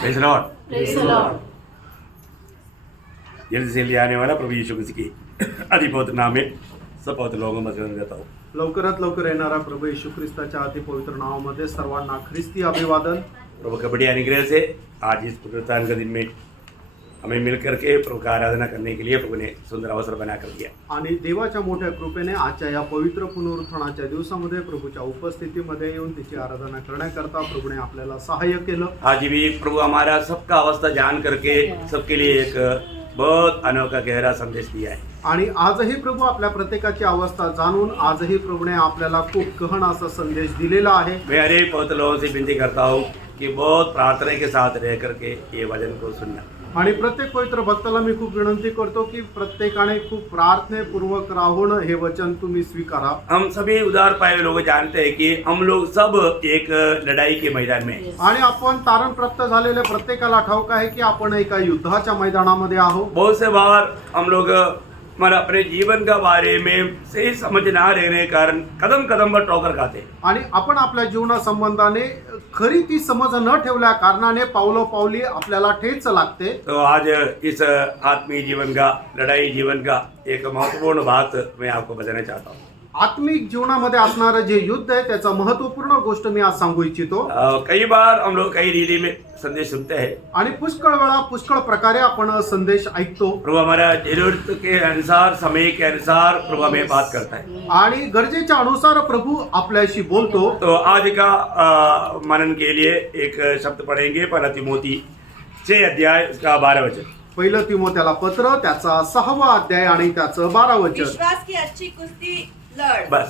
Praise the Lord. Praise the Lord. जल्दी से आने वाला प्रभु यीशु मसीह की अधिपवित्र नाम में सब पवित्र लोगों में मस्जिद देता हूँ। लवकरात लवकर येणारा प्रभू येशू ख्रिस्ताच्या अति पवित्र नावामध्ये सर्वांना ख्रिस्ती अभिवादन। प्रभु के बड़े अनुग्रह से आज इस पुनरुत्थान के दिन में हमें मिल करके प्रभु का आराधना करने के लिए प्रभु ने सुंदर अवसर बना कर दिया। आणि देवाच्या मोठ्या कृपेने आजच्या या पवित्र पुनरुत्थानाच्या दिवसामध्ये प्रभूच्या उपस्थितीमध्ये येऊन त्याची आराधना करण्याकरता प्रभूने आपल्याला सहाय्य केलं। आज भी प्रभु हमारा सबका अवस्था जान करके सबके लिए एक बहुत अनोखा गहरा संदेश दिया है। आणि आजही प्रभू आपल्या प्रत्येकाची अवस्था जाणून आजही प्रभूने आपल्याला खूप गहन असा संदेश दिलेला आहे। मैं हरे पवित्र लोगों से विनती करता हूँ कि बहुत प्रार्थना के साथ रह करके ये वचन को सुनना। आणि प्रत्येक पवित्र भक्ताला मी खूप विनंती करतो की प्रत्येकाने खूप प्रार्थनेपूर्वक राहून हे वचन तुम्ही स्वीकारा। हम सभी उदार पाए लोग जानते हैं कि हम लोग सब एक लड़ाई के मैदान में हैं। आणि आपण तारण प्राप्त झालेले प्रत्येकाला ठाऊक आहे की आपण एका युद्धाच्या मैदानामध्ये आहोत। बहुत से बार हम लोग हमारा अपने जीवन का बारे में सही समझ ना रहने के कारण कदम कदम पर ठोकर खाते हैं। आणि आपण आपल्या जीवना संबंधाने खरी ती समज न ठेवल्या कारणाने पावलोपावली आपल्याला ठेच लागते। तो आज इस आत्मीय जीवन का लड़ाई जीवन का एक महत्वपूर्ण बात मैं आपको बताना चाहता हूँ। आत्मिक जीवनामध्ये असणारं जे युद्ध आहे त्याचा महत्वपूर्ण गोष्ट मी आज सांगू इच्छितो। कई बार हम लोग कई रीति में संदेश सुनते हैं। आणि पुष्कळ वेळा पुष्कळ प्रकारे आपण संदेश ऐकतो। प्रभु हमारा जरूरत के अनुसार समय के अनुसार प्रभु हमें बात करता है आणि गरजेच्या अनुसार प्रभू आपल्याशी बोलतो। तो आज का मनन के लिए एक शब्द पढ़ेंगे पहला तिमोथी 6 अध्याय उसका 12 वचन। पहिलं तिमोथेला पत्र त्याचा 6वा अध्याय आणि त्याचं 12 वचन। विश्वास की अच्छी कुश्ती लड़। बस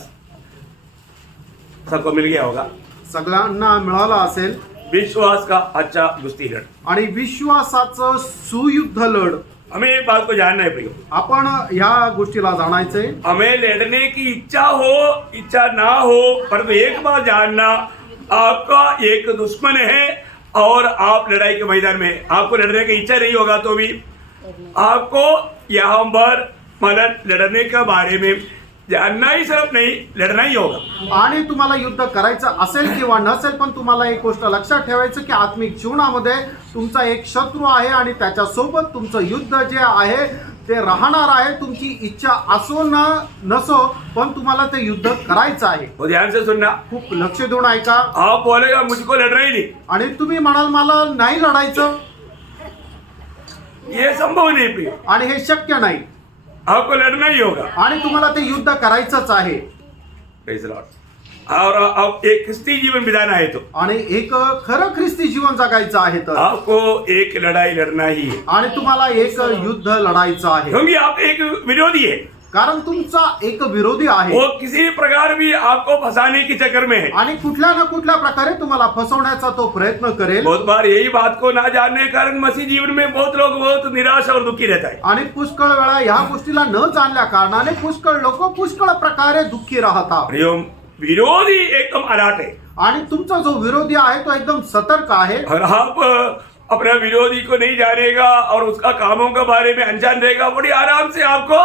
सबको मिल गया होगा। सगळ्यांना मिळाला असेल। विश्वास का अच्छा कुश्ती लड़। आणि विश्वासाचं सुयुद्ध लढ। हमें एक बात को जानना है प्रियो, आपण ह्या गोष्टीला जाणायचंय। हमें लड़ने की इच्छा हो इच्छा ना हो, परंतु एक बात जानना, आपका एक दुश्मन है और आप लड़ाई के मैदान में हैं। आपको लड़ने की इच्छा नहीं होगा तो भी आपको यहाँ पर मतलब लड़ने के बारे में जानना ही सिर्फ नहीं, लड़ना ही होगा। आणि तुम्हाला युद्ध करायचं असेल किंवा नसेल पण तुम्हाला एक गोष्ट लक्षात ठेवायचं की आत्मिक जीवनामध्ये तुमचा एक शत्रू आहे आणि त्याच्या सोबत तुमचं युद्ध जे आहे ते राहणार आहे। तुमची इच्छा असो ना नसो पण तुम्हाला ते युद्ध करायचं आहे। वो ध्यान से सुनना। खूप लक्ष देऊन ऐका। आप बोलेगा मुझको लड़ना ही नहीं, आणि तुम्ही म्हणाल मला नाही लढायचं, ये संभव नहीं प्रिय। आणि हे शक्य नाही। आपको लड़ना ही होगा आणि तुम्हाला ते युद्ध करायचंच आहे। Praise the Lord. और अब एक क्रिस्ती जीवन बिताना है तो आणि एक खरं ख्रिस्ती जीवन जगायचं आहे तर आपको एक लड़ाई लड़ना ही है, आणि तुम्हाला एक युद्ध लढायचं आहे। क्योंकि आप एक विरोधी है। कारण तुमचा एक विरोधी आहे। वो किसी प्रकार भी आपको फंसाने के चक्कर में है। आणि कुठल्या ना कुठल्या प्रकारे तुम्हाला फसवण्याचा तो प्रयत्न करेल। बहुत बार यही बात को ना जानने के कारण मसीह जीवन में बहुत लोग बहुत निराश और दुखी रहता है। आणि पुष्कळ वेळा ह्या गोष्टीला न जाणल्या कारणाने पुष्कळ लोक पुष्कळ प्रकारे दुःखी राहतात। प्रियो, विरोधी एकदम अलर्ट है आणि तुमचा जो विरोधी आहे तो एकदम सतर्क आहे। और आप अपने विरोधी को नहीं जानेगा और उसका कामों के बारे में अनजान रहेगा, बड़ी आराम से आपको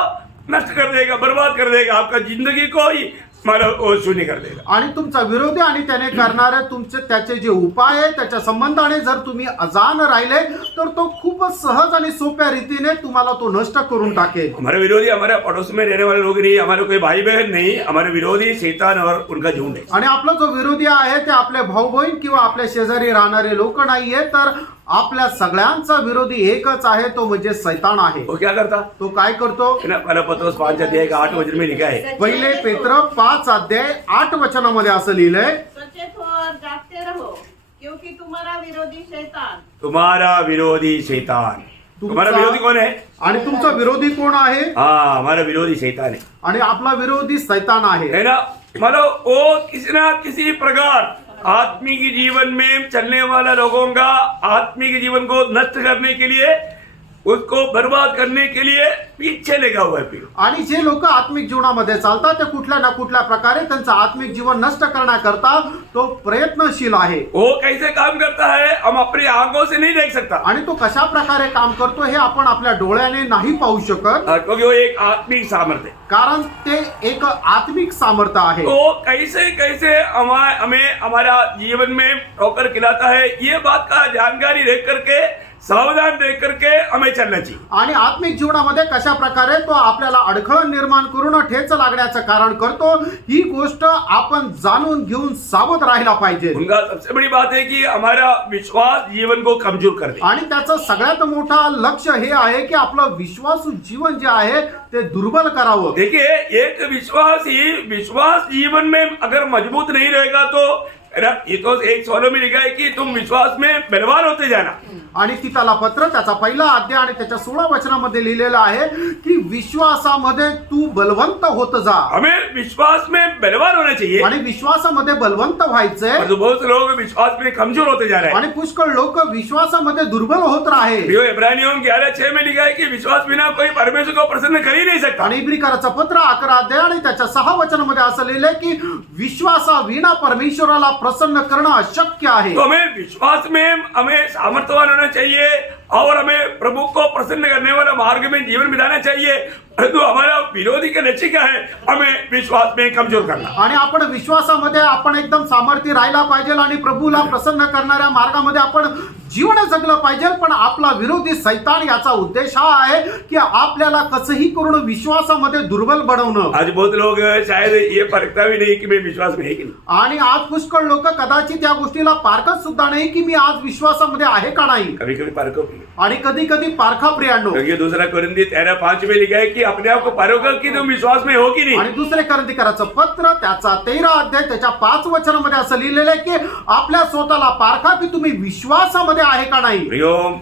नष्ट कर देगा, बर्बाद कर देगा, आपका जिंदगी को ही मतलब वो शून्य कर देगा। आणि तुमचा विरोधी आणि त्याने करणारे तुमचे त्याचे जे उपाय आहे त्याच्या संबंधाने जर तुम्ही अजाण राहिले तर तो खूपच सहज आणि सोप्या रीतीने तुम्हाला तो नष्ट करून टाकेल। हमारे विरोधी हमारे पड़ोस में रहने वाले लोग नहीं, हमारे कोई भाई बहन नहीं, हमारे विरोधी शैतान और उनका झुंड है। आणि आपला जो विरोधी आहे ते आपले भाऊ बहीण किंवा आपल्या शेजारी राहणारे लोक नाहीये, तर आपल्या सगळ्यांचा विरोधी एकच आहे, तो म्हणजे शैतान आहे। वो क्या करता? तो काय करतो? पहला पत्रोस 5 अध्याय का 8 वचन में लिखा है। पहिले पेत्र 5 अध्याय 8 वचनामध्ये असं लिहिलंय, सचेत हो और जागते रहो, क्योंकि तुम्हारा विरोधी शैतान। तुम्हारा विरोधी कौन है? आणि तुमचा विरोधी कोण आहे? हाँ, हमारा विरोधी शैतान है। आणि आपला विरोधी शैतान आहे। है ना? मतलब वो किसी ना किसी प्रकार आत्मिक जीवन में चलने वाला लोगों का आत्मिक जीवन को नष्ट करने के लिए उसको बर्बाद करने के लिए पीछे लगा हुआ है फिर। आणि जे लोक आत्मिक जीवनामध्ये चालतात ते कुठल्या ना कुठल्या प्रकारे त्यांचं आत्मिक जीवन नष्ट करण्याकरता तो प्रयत्नशील आहे. वो कैसे काम करता है हम अपनी आंखों से नहीं देख सकता, आणि तो कशा प्रकारे काम करतो हे आपण आपल्या डोळ्याने नाही पाहू शकत, क्योंकि वो एक आत्मिक सामर्थ्य है। कारण ते एक आत्मिक सामर्थ्य आहे. तो कैसे कैसे हमें हमारा जीवन में ठोकर खिलाता है, ये बात का जानकारी रह करके सावधान रह करके हमें चलना चाहिए। आणि आत्मिक जीवनामध्ये कशा प्रकारे तो आपल्याला अडखळ निर्माण करून ठेच लागण्याचं कारण करतो, ही गोष्ट आपण जाणून घेऊन सावध राहायला पाहिजे. उनका सबसे बड़ी बात है कि हमारा विश्वास जीवन को कमजोर कर दे। आणि त्याचं सगळ्यात मोठा लक्ष हे आहे की आपलं विश्वासू जीवन जे आहे ते दुर्बल करावं. देखिए, एक विश्वास जीवन में अगर मजबूत नहीं रहेगा तो ये तो एक सोलो में लिखा है कि तुम विश्वास में बलवान होते जाना। आणि तिथला पत्र त्याचा पहिला अध्याय आणि त्याच्या 16 वचनामध्ये लिहिलेलं आहे की विश्वासामध्ये तू बलवंत होत जा. हमें विश्वास में बलवान होना चाहिए, आणि विश्वासामध्ये बलवंत व्हायचंय. और बहुत से लोग विश्वास में कमजोर होते जा रहे हैं। आणि पुष्कळ लोक विश्वासामध्ये दुर्बल होत राहे. इब्रानियों 11:6 में लिखा है कि विश्वास बिना कोई परमेश्वर को प्रसन्न कर ही नहीं सकता। आणि इब्रिकाराचं पत्र 11 अध्याय आणि त्याच्या 6 वचनामध्ये असं लिहिलंय की विश्वासाविना परमेश्वराला प्रसन्न करणं अशक्य आहे. तो हमें विश्वास में हमें सामर्थ्यवान होना चाहिए और हमें प्रभु को प्रसन्न करने वाला मार्ग में जीवन बिताना चाहिए, परंतु हमारा विरोधी का लक्ष्य क्या है, हमें विश्वास में कमजोर करना। आणि आपण विश्वासामध्ये आपण एकदम सामर्थ्य राहायला पाहिजे आणि प्रभूला प्रसन्न करणाऱ्या मार्गामध्ये आपण जीवन जगलं पाहिजे. पण आपला विरोधी सैतान याचा उद्देश हा आहे की आपल्याला कसंही करून विश्वासामध्ये दुर्बल बनवणं. आज बहुत लोग शायद ये परखता भी नहीं कि मैं विश्वास में है कि नहीं। आणि आज पुष्कळ लोक कदाचित या गोष्टीला पारखत सुद्धा नाही की मी आज विश्वासामध्ये आहे का नाही. कभी कभी परखो भी, आणि कधी कधी पारखा प्रियांनो. क्योंकि दूसरा कोरिन्थी 13:5 में लिखा है कि अपने आप को परखो कि तुम विश्वास में हो कि नहीं। आणि दुसरे कोरिन्थीकराचं पत्र त्याचा 13 अध्याय त्याच्या 5 वचनामध्ये असं लिहिलेलं आहे की आपल्या स्वतःला पारखा की तुम्ही विश्वासामध्ये आहे का नाही.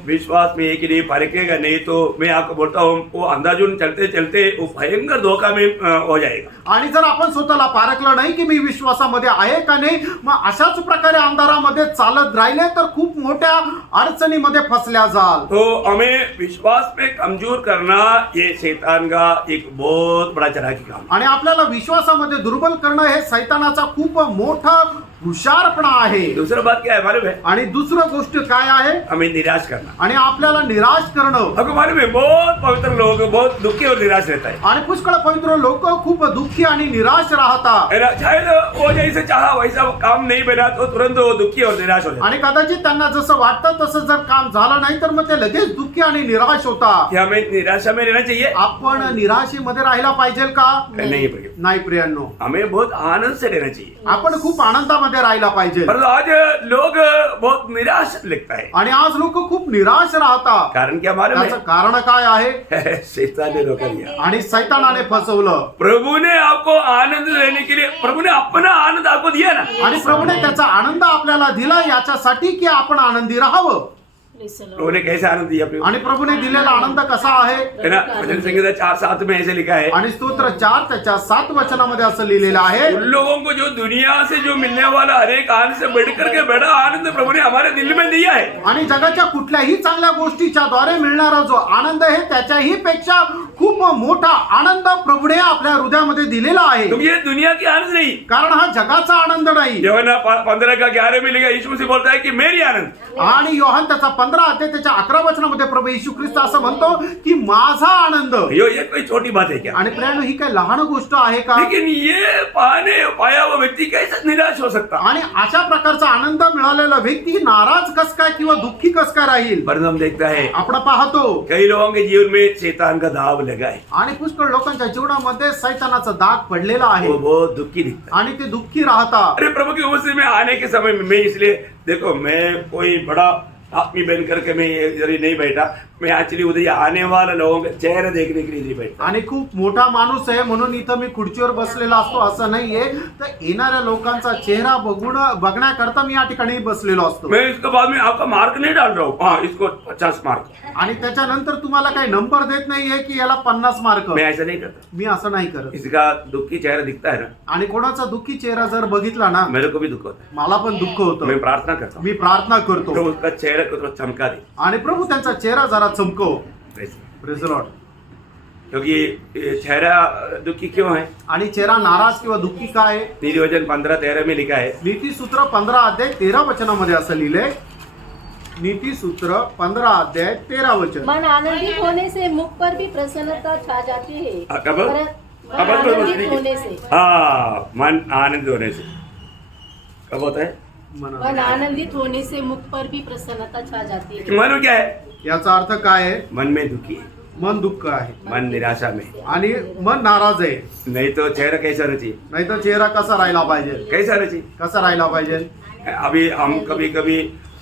विश्वास में एक नहीं परखेगा नहीं तो मैं आपको बोलता हूँ वो अंधाधुन चलते चलते वो भयंकर धोखा में हो जाएगा. आणि जर आपण स्वतःला पारखलं नाही की मी विश्वासामध्ये आहे का नाही, मग अशाच प्रकारे अंधारामध्ये चालत राहिले तर खूप मोठ्या अडचणीमध्ये फसल्या जाल. तो हमें विश्वास में कमजोर करना ये शैतान का एक बहुत बड़ा चालाकी काम है. आणि आपल्याला विश्वासामध्ये दुर्बल करणं हे सैतानाचा खूप मोठा हुशारपणा आहे. दूसरा बात क्या है मालूम है, आणि दुसरं गोष्ट काय आहे, हमें निराश करना. आणि आपल्याला निराश करणं. आपको मालूम है बहुत पवित्र लोग बहुत दुखी और निराश रहता है. आणि पुष्कळ पवित्र लोक खूप दुःखी आणि निराश राहतात. है ना? शायद वो जैसे चाहा वैसा काम नहीं बना तो तुरंत वो दुखी और निराश हो जाता आणि कदाचित त्यांना जसं वाटतं तसं जर काम झालं नाही तर मग ते लगेच दुःखी आणि निराश होतात. है. हमें निराशा में रहना चाहिए आपण निराशेमध्ये राहायला पाहिजे का, नहीं भैया, नाही प्रियांनो. हमें बहुत आनंद से रहना चाहिए. आपण खूप आनंदामध्ये राहायला पाहिजे. पर आज लोग बहुत निराश लगता है. आणि आज लोक खूप निराश राहतात. कारण क्या मालूम त्याचं कारण काय आहे, है शैतान ने धोखा दिया. आणि सैतानाने फसवलं. प्रभु ने आपको आनंद लेने के लिए प्रभु ने अपना आनंद आपको दिया ना. आणि प्रभूने त्याचा आनंद आपल्याला दिला याच्यासाठी की आपण आनंदी राहावं. प्रभु ने कैसे आनंद दिया अपने, आणि प्रभूने दिलेला आनंद कसा आहे, है ना? भजन संहिता 4:7 में ऐसे लिखा है, आणि स्तोत्र 4 त्याच्या 7 वचनामध्ये असं लिहिलेलं आहे, उन लोगों को जो दुनिया से जो मिलने वाला हर एक आनंद से बढ़कर के बड़ा आनंद प्रभु ने हमारे दिल में दिया है. आणि जगाच्या कुठल्याही चांगल्या गोष्टीच्या द्वारे मिळणारा जो आनंद आहे त्याच्याही पेक्षा खूप मोठा आनंद प्रभूने आपल्या हृदयामध्ये दिलेला आहे. तो ये दुनिया की आनंद नहीं, कारण हा जगाचा आनंद नाही. यूहन्ना 15:11 में लिखा, यीशु मसीह बोलता है कि मेरी आनंद. आणि योहान त्याचा 15 अध्याय त्याच्या 11 वचनामध्ये प्रभू येशू ख्रिस्त असं म्हणतो की माझा आनंद. ये कोई छोटी बात है क्या? आणि प्रियांनो, ही काय लहान गोष्ट आहे का? लेकिन ये पाया हुआ व्यक्ति कैसे निराश हो सकता? आणि अशा प्रकारचा आनंद मिळालेला व्यक्ती नाराज कस काय किंवा दुःखी कस काय राहील? पर हम देखता है आपण पाहतो कई लोगों के जीवन में शैतान का दाव लगा है. आणि पुष्कळ लोकांच्या जीवनामध्ये सैतानाचा दाग पडलेला आहे. वो बहुत दुखी दिखता है. आणि ते दुःखी राहतात. अरे प्रभु की उपस्थिति में आने के समय में मैं इसलिए देखो मैं कोई बड़ा आदमी बन करके मैं इधर ही नहीं बैठा. मैं एक्चुअली उधर आने वाले लोगों के चेहरे देखने के लिए नहीं बैठा. आणि खूप मोठा माणूस आहे म्हणून इथं मी खुर्चीवर बसलेला असतो असं नाहीये. तर येणाऱ्या लोकांचा चेहरा बघण्याकरता मी या ठिकाणी बसलेलो असतो. मैं इसके बाद में आपका मार्क नहीं डाल रहा हूँ. हाँ, इसको 50 मार्क. आणि त्याच्यानंतर तुम्हाला काही नंबर देत नाहीये की याला 50 मार्क. मैं ऐसा नहीं करता. मी असं नाही करत. इसका दुखी चेहरा दिखता है ना, आणि कोणाचा दुःखी चेहरा जर बघितला ना, मेरे को भी दुख होता है. मला पण दुःख होतं. मैं प्रार्थना करता हूँ मी प्रार्थना करतो तो उसका चेहरा को थोड़ा चमका दे. आणि प्रभू त्यांचा चेहरा जरा चमकव. Praise the Lord. क्योंकि चेहरा दुखी क्यों है? आणि चेहरा नाराज किंवा दुःखी का आहे? नीतिवचन 15:13 में लिखा है, नीतिसूत्र 15:13 असे लिहिले. नीतिसूत्र 15:13. मन आनंदित होने से मुख पर भी प्रसन्नता छा जाती है. कब? मन आनंदित होने से. हाँ, मन आनंद होने से कब होता है? मन आनंदित होने से मुख पर भी प्रसन्नता छा जाती है. मन क्या है? याचा अर्थ काय आहे? मन में दुखी है, मन दुःख आहे मन निराशा में, आणि मन नाराज आहे. नहीं तो चेहरा कैसा रची, नाही तर चेहरा कसा राहिला पाहिजे? कैसा रची. कसा राहिला पाहिजे? अभी हम कभी कभी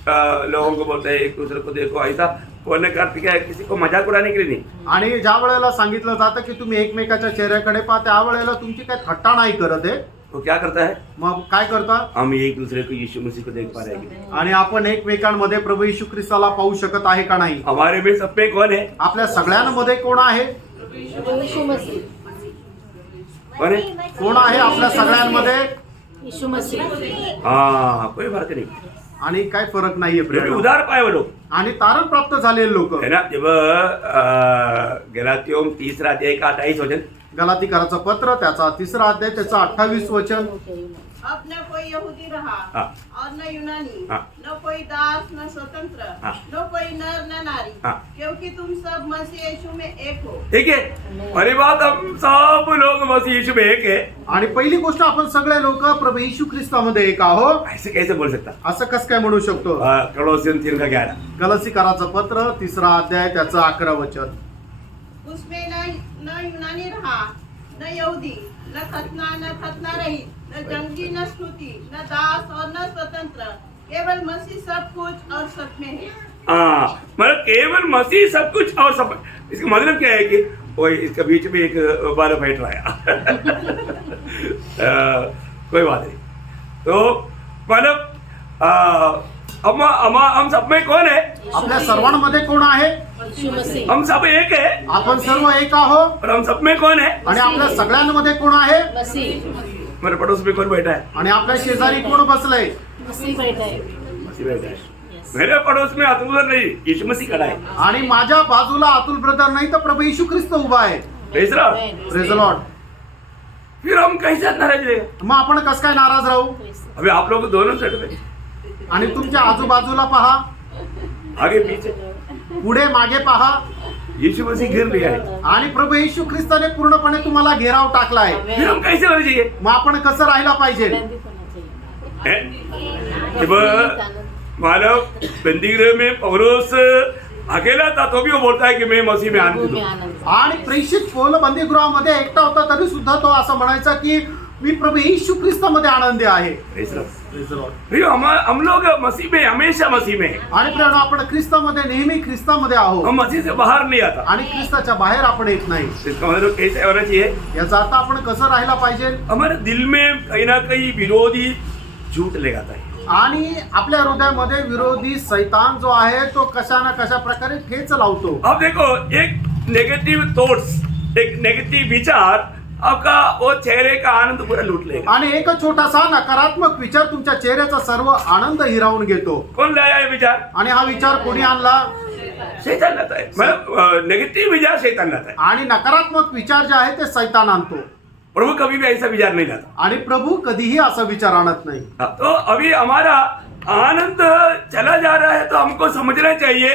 लोगों को बोलते हैं एक दूसरे को देखो ऐसा बोलने का अर्थ क्या है? किसी को मजाक उड़ाने के लिए नहीं. आणि ज्या वेळेला सांगितलं जातं की तुम्ही एकमेकाच्या चेहऱ्याकडे पहा, त्यावेळेला तुमची काही थट्टा नाही करत आहे. वो क्या करता है? मग काय करता? हम एक दूसरे को यीशु मसीह को देख पा रहे हैं. आणि आपण एकमेकांमध्ये प्रभू येशू ख्रिस्ताला पाहू शकत आहे का नाही? हमारे में सब में कौन है? आपल्या सगळ्यांमध्ये कोण आहे? यीशु मसीह. कौन है? कोण आहे आपल्या सगळ्यांमध्ये? यीशु मसीह. हाँ, कोई फर्क नहीं. आणि काय फरक नाहीये क्योंकि प्रिय. उधार पाए वो लोग, आणि तारण प्राप्त झालेले लोक. है ना. जब गलातियों 3:28 गलातीकराचं पत्र त्याचा 3 त्याचा 28 अब न कोई यहूदी रहा हाँ. और न यूनानी, हाँ. न कोई दास न स्वतंत्र, हाँ. न कोई नर न नारी, हाँ. क्योंकि तुम सब मसीह यीशु में एक हो. ठीक है. पहली बात, हम सब लोग मसीह यीशु में एक है. आणि पहिली गोष्ट, आपण सगळे लोक प्रभू येशू ख्रिस्तामध्ये एक आहो. ऐसे कैसे बोल सकता? असं कसं काय म्हणू शकतो? कलोसियन 3:11. गलातीकराचं पत्र 3 त्याचं 11. उसमें न यूनानी रहा, न यहूदी, न खतना रहित, न जंगली, न स्तुति, न दास और न स्वतंत्र, केवल मसीह सब कुछ और सब में है. हाँ, मतलब केवल मसीह सब कुछ और सब. इसका मतलब क्या है कि वो इसके बीच में एक बाल फैट रहा है. कोई बात नहीं. तो मतलब हम सब में कौन है? आपल्या सर्वांमध्ये कोण आहे? यीशु मसीह. हम सब एक है. आपण सर्व एक आहो. और हम सब में कौन है? आणि आपल्या सगळ्यांमध्ये कोण आहे? मसीह. मेरे पड़ोस में कौन बैठा है? आणि आपल्या शेजारी कोण बसलंय? मसीह बैठा है. मसीह बैठा है. मेरे पड़ोस में अतुल नहीं, यीशु मसीह खड़ा है. आणि माझ्या बाजूला अतुल ब्रदर नाही तर प्रभू येशू ख्रिस्त उभा आहे. Praise Lord. Praise the Lord. फिर हम कैसे नाराज रहेंगे? मग आपण कसं काय नाराज राहू? अभी आप लोग दोनों साइड में, आणि तुमच्या आजूबाजूला पहा, आगे पीछे पुढे मागे पहा, यीशु मसीह घेर लिया है. आणि प्रभू येशू ख्रिस्ताने पूर्णपणे तुम्हाला घेराव टाकलाय. फिर हम कैसे होना चाहिए? मग आपण कसं राहायला पाहिजे? आनंदित होना चाहिए. हैं? जब मानव बंदीगृह में पौलुस अकेला था तो भी वो बोलता है कि मैं मसीह में आनंदित में हूँ. आनंद. आणि प्रेषित पौल बंदीगृहामध्ये एकटा होता तरी सुद्धा तो असं म्हणायचा की मी प्रभू येशू ख्रिस्तामध्ये आनंदी आहे. Praise Lord. फिर हम लोग मसीह में, हमेशा मसीह में हैं. आणि प्रियानो, आपण ख्रिस्तामध्ये नेहमी ख्रिस्तामध्ये आहोत. हम मसीह से बाहर नहीं आता. आणि ख्रिस्ताच्या बाहेर आपण येत नाही. इसका मतलब कैसे होना चाहिए? याचा अर्थ आपण कसं राहायला पाहिजे? हमारे दिल में कहीं ना कहीं विरोधी झूठ लगाता है. आणि आपल्या हृदयामध्ये विरोधी सैतान जो आहे तो कशा ना कशा प्रकारे ठेच लावतो. अब देखो, एक नेगेटिव थॉट्स, एक नेगेटिव विचार आपका वो चेहरे का आनंद पूरा लूट लेगा. आणि एक छोटासा नकारात्मक विचार तुमच्या चेहऱ्याचा सर्व आनंद हिरावून घेतो. कौन लाया ये विचार? आणि हा विचार कोणी आणला? शैतान लाता है. मतलब नेगेटिव विचार शैतान लाता है. आणि नकारात्मक विचार जे आहे ते सैतान आणतो. प्रभु कभी भी ऐसा विचार नहीं लाता. आणि प्रभू कधीही असा विचार आणत नाही. तो अभी हमारा आनंद चला जा रहा है तो हमको समझना चाहिए,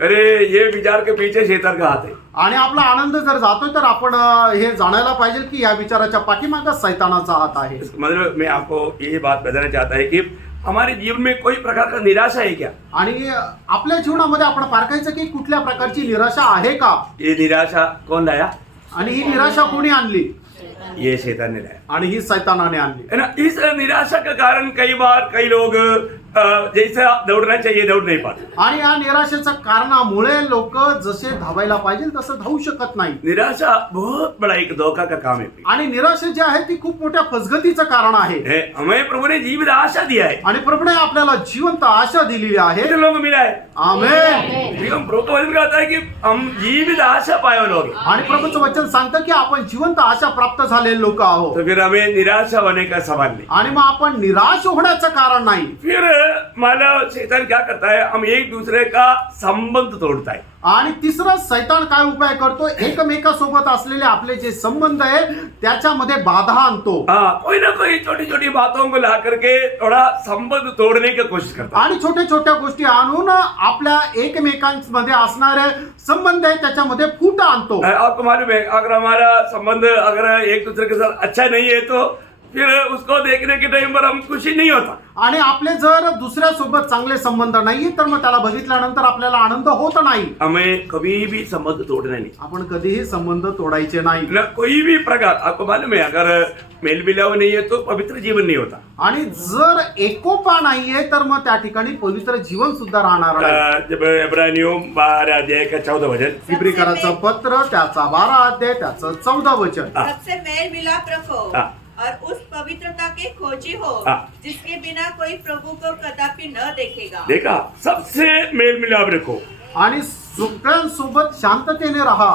अरे ये विचार के पीछे शैतान का हाथ है. आणि आपला आनंद जर जातोय तर आपण हे जाणायला पाहिजे की या विचाराच्या पाठीमागे सैतानाचा हात आहे. मतलब मैं आपको ये बात बताना चाहता है कि हमारे जीवन में कोई प्रकार का निराशा है क्या? आणि आपल्या जीवनामध्ये आपण पारखायचं की कुठल्या प्रकारची निराशा आहे का? ये निराशा कौन लाया? आणि ही निराशा कोणी आणली? ये शैतान ने लाया. आणि ही सैतानाने आणली. है ना. इस निराशा के कारण कई बार कई लोग जैसा दौड़ना चाहिए दौड़ नहीं पाते. आणि या निराशेच्या कारणामुळे लोक जसे धावायला पाहिजे तसं धावू शकत नाही. निराशा बहुत बड़ा एक धोखा का काम है. आणि निराशा जी आहे ती खूप मोठ्या फसगतीचं कारण आहे. हमें प्रभु ने जीवित आशा दिया है. आणि प्रभूने आपल्याला जिवंत आशा दिलेली आहे. कितने लोगों को मिला है? आमेन. प्रभु का वचन कहता है कि हम जीवित आशा पाए हुए लोग. आणि प्रभूचं वचन सांगतं की आपण जिवंत आशा प्राप्त झालेले लोक आहोत. तो फिर हमें निराशा होने का सवाल नहीं. आणि मग आपण निराश होण्याचं कारण नाही. फिर माला शैतान क्या करता है, हम एक दूसरे का संबंध तोड़ता है. आणि तिसरा सैतान काय उपाय करतो, एकमेकासोबत असलेले आपले जे संबंध आहे त्याच्यामध्ये बाधा आणतो हाँ, कोई ना कोई छोटी छोटी बातों को ला करके थोड़ा संबंध तोड़ने की कोशिश करता है. आणि छोट्या छोट्या गोष्टी आणून आपल्या एकमेकांमध्ये असणारे संबंध आहे त्याच्यामध्ये फूट आणतो. आपको मालूम है, अगर हमारा संबंध अगर एक दूसरे के साथ अच्छा नहीं है तो फिर उसको देखने के टाइम पर हम खुशी नहीं होता. आणि आपले जर दुसऱ्या सोबत चांगले संबंध नाहीये तर मग त्याला बघितल्यानंतर आपल्याला आनंद होत नाही. हमें कभी भी संबंध तोड़ना नहीं, आपण कधीही संबंध तोडायचे नाही. न कोई भी प्रकार. आपको मालूम है, अगर मेल मिलाव नहीं है तो पवित्र जीवन नहीं होता. आणि जर एकोपा नाहीये तर मग त्या ठिकाणी पवित्र जीवन सुद्धा राहणार नाही. जब इब्रानियों 12 अध्याय का 14 वचन, इब्रिकराचं पत्र त्याचा 12 अध्याय त्याचं 14 वचन. सबसे मेल मिलाप रखो हाँ. और उस पवित्रता के खोजी हो हाँ. जिसके बिना कोई प्रभु को कदापि न देखेगा. देखा, सबसे मेल मिलाप रखो. आणि सगळ्यांसोबत शांततेने राहा.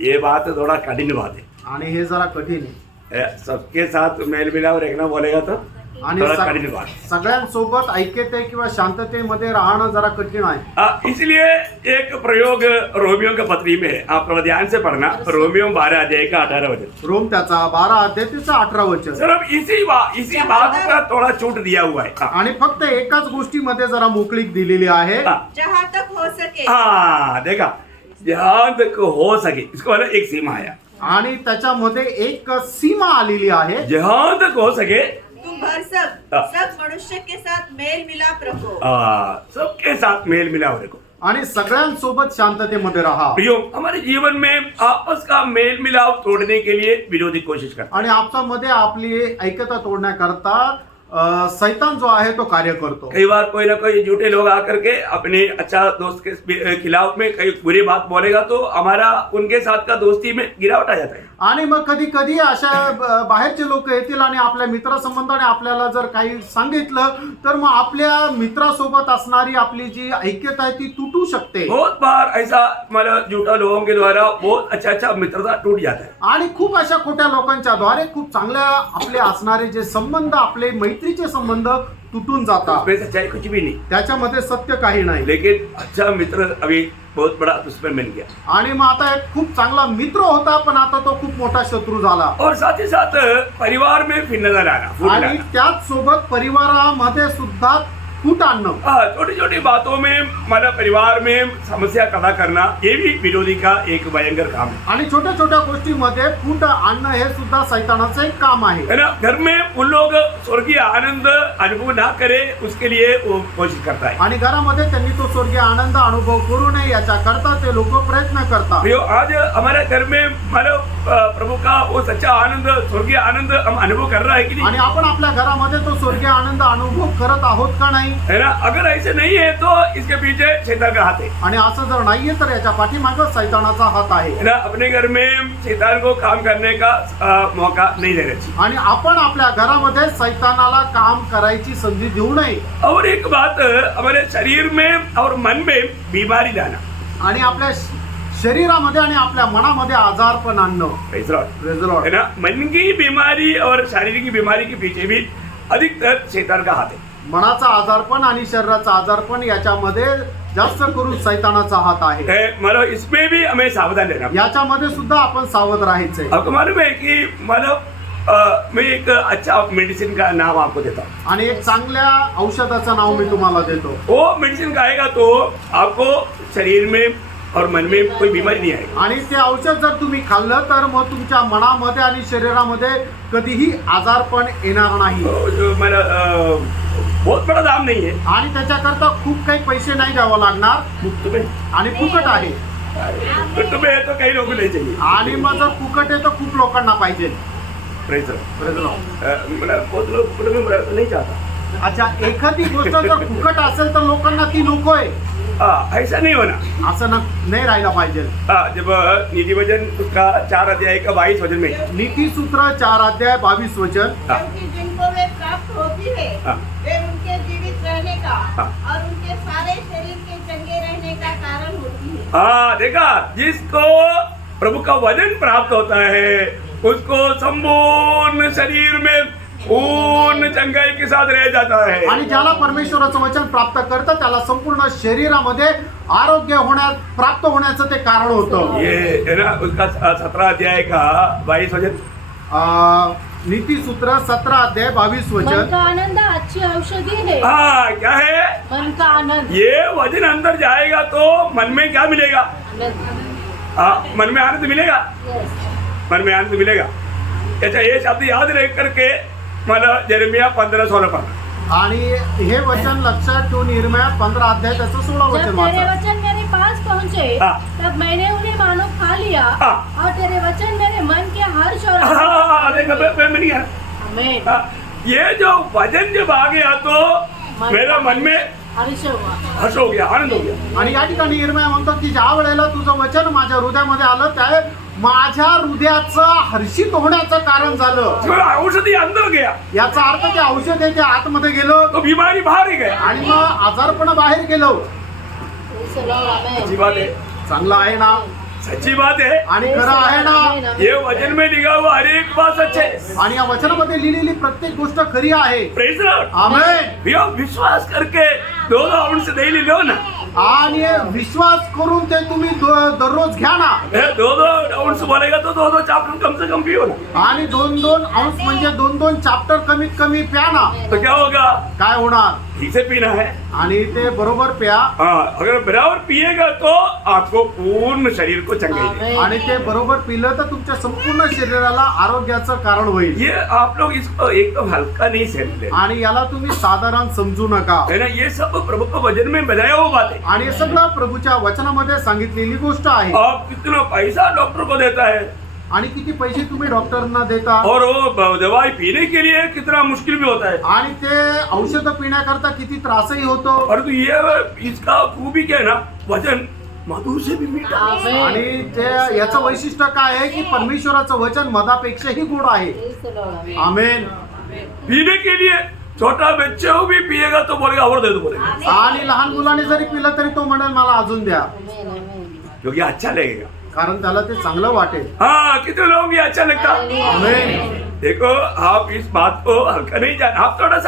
ये बात थोड़ा कठिन बात है. आणि हे जरा कठीण आहे. सबके साथ मेल मिलाप रखना बोलेगा तो आणि थोड़ा कठिन बात. सगळ्यांसोबत ऐक्यते किंवा शांततेमध्ये राहणं जरा कठीण आहे. इसलिए एक प्रयोग रोमियो के पत्री में है, आप थोड़ा ध्यान से पढ़ना. रोमियो 12 अध्याय का 18 वचन. रोम त्याचा 12 अध्याय त्याचा 18 वचन. सिर्फ इसी बात का थोड़ा छूट दिया हुआ है. आणि फक्त एकाच गोष्टीमध्ये जरा मोकळीक दिलेली आहे. जहाँ तक हो सके हाँ, देखा, जहाँ तक हो सके, इसको वाला एक सीमा आया. आणि त्याच्यामध्ये एक सीमा आलेली आहे. जहाँ तक हो सके तुम भर सब मनुष्य के साथ मेल मिलाप रखो. सबके साथ मेल मिलाप रखो. आणि सगळ्यांसोबत शांततेमध्ये राहा. प्रियो, हमारे जीवन में आपस का मेल मिलाप तोड़ने के लिए विरोधी कोशिश करता आणि आपसामध्ये आपली ऐक्यता तोडण्याकरता सैतान जो आहे तो कार्य करतो. कई बार कोई ना कोई झूठे लोग आकर के अपने अच्छा दोस्त के खिलाफ में कई बुरी बात बोलेगा तो हमारा उनके साथ का दोस्ती में गिरावट आ जाता है. आणि मग कधी कधी अशा बाहेरचे लोक येतील आणि आपल्या मित्रासंबंधाने आपल्याला जर काही सांगितलं तर मग आपल्या मित्रासोबत असणारी आपली जी ऐक्यता आहे ती तुटू शकते. बहुत बार ऐसा मतलब झूठा लोगों के द्वारा बहुत अच्छा मित्रता टूट जाता है. आणि खूप अशा खोट्या लोकांच्या द्वारे खूप चांगल्या आपले असणारे जे संबंध आपले मैत्रीचे संबंध तुटून जातात. उसमें सच्चाई कुछ भी नहीं, त्याच्यामध्ये सत्य काही नाही. लेकिन अच्छा मित्र अभी बहुत बड़ा दुश्मन बन गया. आणि मग आता एक खूप चांगला मित्र होता पण आता तो खूप मोठा शत्रू झाला. और साथ ही साथ परिवार में भिन्नता लाना, फूट आणि लाना. त्याच सोबत परिवारामध्ये सुद्धा फूट आणणं. छोटी छोटी बातों में मतलब परिवार में समस्या पैदा करना, ये भी विरोधी का एक भयंकर काम है. आणि छोट्या छोट्या गोष्टीमध्ये फूट आणणं हे सुद्धा सैतानाचं एक काम आहे. है ना. घर में उन लोग स्वर्गीय आनंद अनुभव ना करे उसके लिए वो कोशिश करता है. आणि घरामध्ये त्यांनी तो स्वर्गीय आनंद अनुभव करू नये याच्याकरता ते लोक प्रयत्न करतात. भैया, आज हमारे घर में मतलब प्रभु का वो सच्चा आनंद, स्वर्गीय आनंद हम अनुभव कर रहा है कि नहीं, आणि आपण आपल्या घरामध्ये तो स्वर्गीय आनंद अनुभव करत आहोत का नाही. है ना. अगर ऐसे नहीं है तो इसके पीछे शैतान का हाथ है. आणि असं जर नाहीये तर याच्या पाठीमागं सैतानाचा हात आहे. है ना. अपने घर में शैतान को काम करने का मौका नहीं देना चाहिए. आणि आपण आपल्या घरामध्ये सैतानाला काम करायची संधी देऊ नये. और एक बात, हमारे शरीर में और मन में बीमारी लाना. आणि आपल्या शरीरामध्ये आणि आपल्या मनामध्ये आजारपण आणणं. Praise the Lord. Praise the Lord. है ना. मन की बीमारी और शारीरिक की बीमारी के पीछे भी अधिकतर शैतान का हाथ है. मनाचा आजारपण आणि शरीराचा आजारपण याच्यामध्ये जास्त करून सैतानाचा हात आहे. मतलब इसमें भी हमें सावधान रहना. याच्यामध्ये सुद्धा आपण सावध राहायचंय. आपको मालूम है कि मतलब मैं एक अच्छा मेडिसिन का नाम आपको देता हूँ. आणि एक चांगल्या औषधाचं नाव मी तुम्हाला देतो. वो मेडिसिन खाएगा तो आपको शरीर में और मन में कोई बीमारी नहीं आएगी. आणि ते औषध जर तुम्ही खाल्लं तर मग तुमच्या मनामध्ये आणि शरीरामध्ये कधीही आजारपण येणार नाही. मतलब बहुत बड़ा दाम नहीं है. आणि त्याच्याकरता खूप काही पैसे नाही द्यावं लागणार मुफ्त में. आणि फुकट आहे. तो तुम्हें तो कई लोगों को नहीं चाहिए. आणि मग जर फुकट आहे तर खूप लोकांना पाहिजे. Praise the Lord. Praise the Lord. मतलब बहुत लोग फुकट में नहीं चाहता. अच्छा, एखादी गोष्ट जर फुकट असेल तर लोकांना ती नकोय. ऐसा नहीं होना. असं नाही राहायला पाहिजे. जब नीति वचन उसका 4 अध्याय का 22 वचन में, नीति सूत्र 4 अध्याय 22 वचन. क्योंकि जिनको वे प्राप्त होती है वे उनके जीवित रहने का और उनके सारे शरीर के चंगे रहने का कारण होती है. देखा, जिसको प्रभु का वचन प्राप्त होता है उसको संपूर्ण शरीर में पूर्ण चंगाई के साथ रह जाता है। आणि ज्याला परमेश्वराचं वचन प्राप्त करतं त्याला संपूर्ण शरीरामध्ये आरोग्य प्राप्त होण्याचं ते कारण होतं. ये है ना उसका 17 अध्याय का 22 वचन. नीतिसूत्र 17 अध्याय 22 मन वचन. का आनंद अच्छी औषधि है. हाँ क्या है? मन का आनंद. ये वचन अंदर जाएगा तो मन में क्या मिलेगा? आनंद. मन में आनंद मिलेगा. Yes. मन में आनंद मिलेगा. अच्छा ये शब्द याद रख करके मला यिर्मयाह 15:16 पढ़ना. आणि हे वचन लक्षात ठेवून यिर्मयाह 15 अध्याय त्याचं 16 जब वचन तेरे वाचा. वचन मेरे पास पहुँचे हाँ. तब मैंने उन्हें मानो खा लिया हाँ. और तेरे वचन मेरे मन के हर्ष और देखो मैं नहीं है. आमेन. ये जो वचन जब आ गया तो मेरा मन में हर्ष हुआ. हर्ष हो गया, आनंद हो गया. आणि या ठिकाणी यिर्मयाह म्हणतो की ज्या वेळेला तुझं वचन माझ्या हृदयामध्ये आलं त्या माझ्या हृदयाचं हर्षित होण्याचं कारण झालं. जो औषधि अंदर गया याचा अर्थ ते औषध आहे ते आतमध्ये गेलं तो बीमारी बाहर ही गया. आणि मग आजारपण बाहेर गेलो. Praise the Lord. Amen. सच्ची बात है, चांगलं आहे ना सच्ची बात है. आणि खरं आहे ना. ये वचन में लिखा हुआ हर एक बात सच है. आणि या वचनामध्ये लिहिलेली प्रत्येक गोष्ट खरी आहे. Praise lord. आमेन. भैया विश्वास करके दो अंश डेली लो ना. आणि विश्वास करून ते तुम्ही दररोज घ्या ना. दो अंश बोलेगा तो दो चैप्टर कम से कम पियो ना. आणि 2-2 अंश म्हणजे 2-2 चॅप्टर कमीत कमी प्या ना. तो क्या होगा? काय होणार? ठीक से पीना है. आणि ते बरोबर प्या. हाँ, अगर बराबर पिएगा तो आपको पूर्ण शरीर को चंगाई देगा. Amen. आणि ते बरोबर पिलं तर तुमच्या संपूर्ण शरीराला आरोग्याचं कारण होईल. ये आप लोग इसको एकदम हल्का नहीं समझते आणि याला तुम्ही साधारण समजू नका. है ना. ये सब प्रभु के वचन में बताया हुआ बात है. आणि हे सगळं प्रभूच्या वचनामध्ये सांगितलेली गोष्ट आहे. आप कितना पैसा डॉक्टर को देता है आणि किती पैसे तुम्ही डॉक्टरना देता और वो दवाई पीने के लिए कितना मुश्किल भी होता है. आणि ते औषध पिण्याकरता किती त्रासही होतो. परंतु ये इसका खूबी क्या है ना, वचन मधु से भी मीठा. Amen. आणि ते याचं वैशिष्ट्य काय आहे की परमेश्वराचं वचन मधापेक्षाही गोड आहे. Praise the Lord. Amen. आमेन. पीने के लिए छोटा बच्चा को भी पिएगा तो बोलेगा और दे दो बोलेगा, आणि लहान मुलाने जरी पिलं तरी तो म्हणेल मला अजून द्या. Amen. Amen. क्योंकि अच्छा लगेगा. कारण त्याला ते चांगलं वाटेल. हाँ, कितने लोगों को ये अच्छा लगता. आमेन. देखो आप इस बात को हल्का नहीं जाना. आप थोड़ा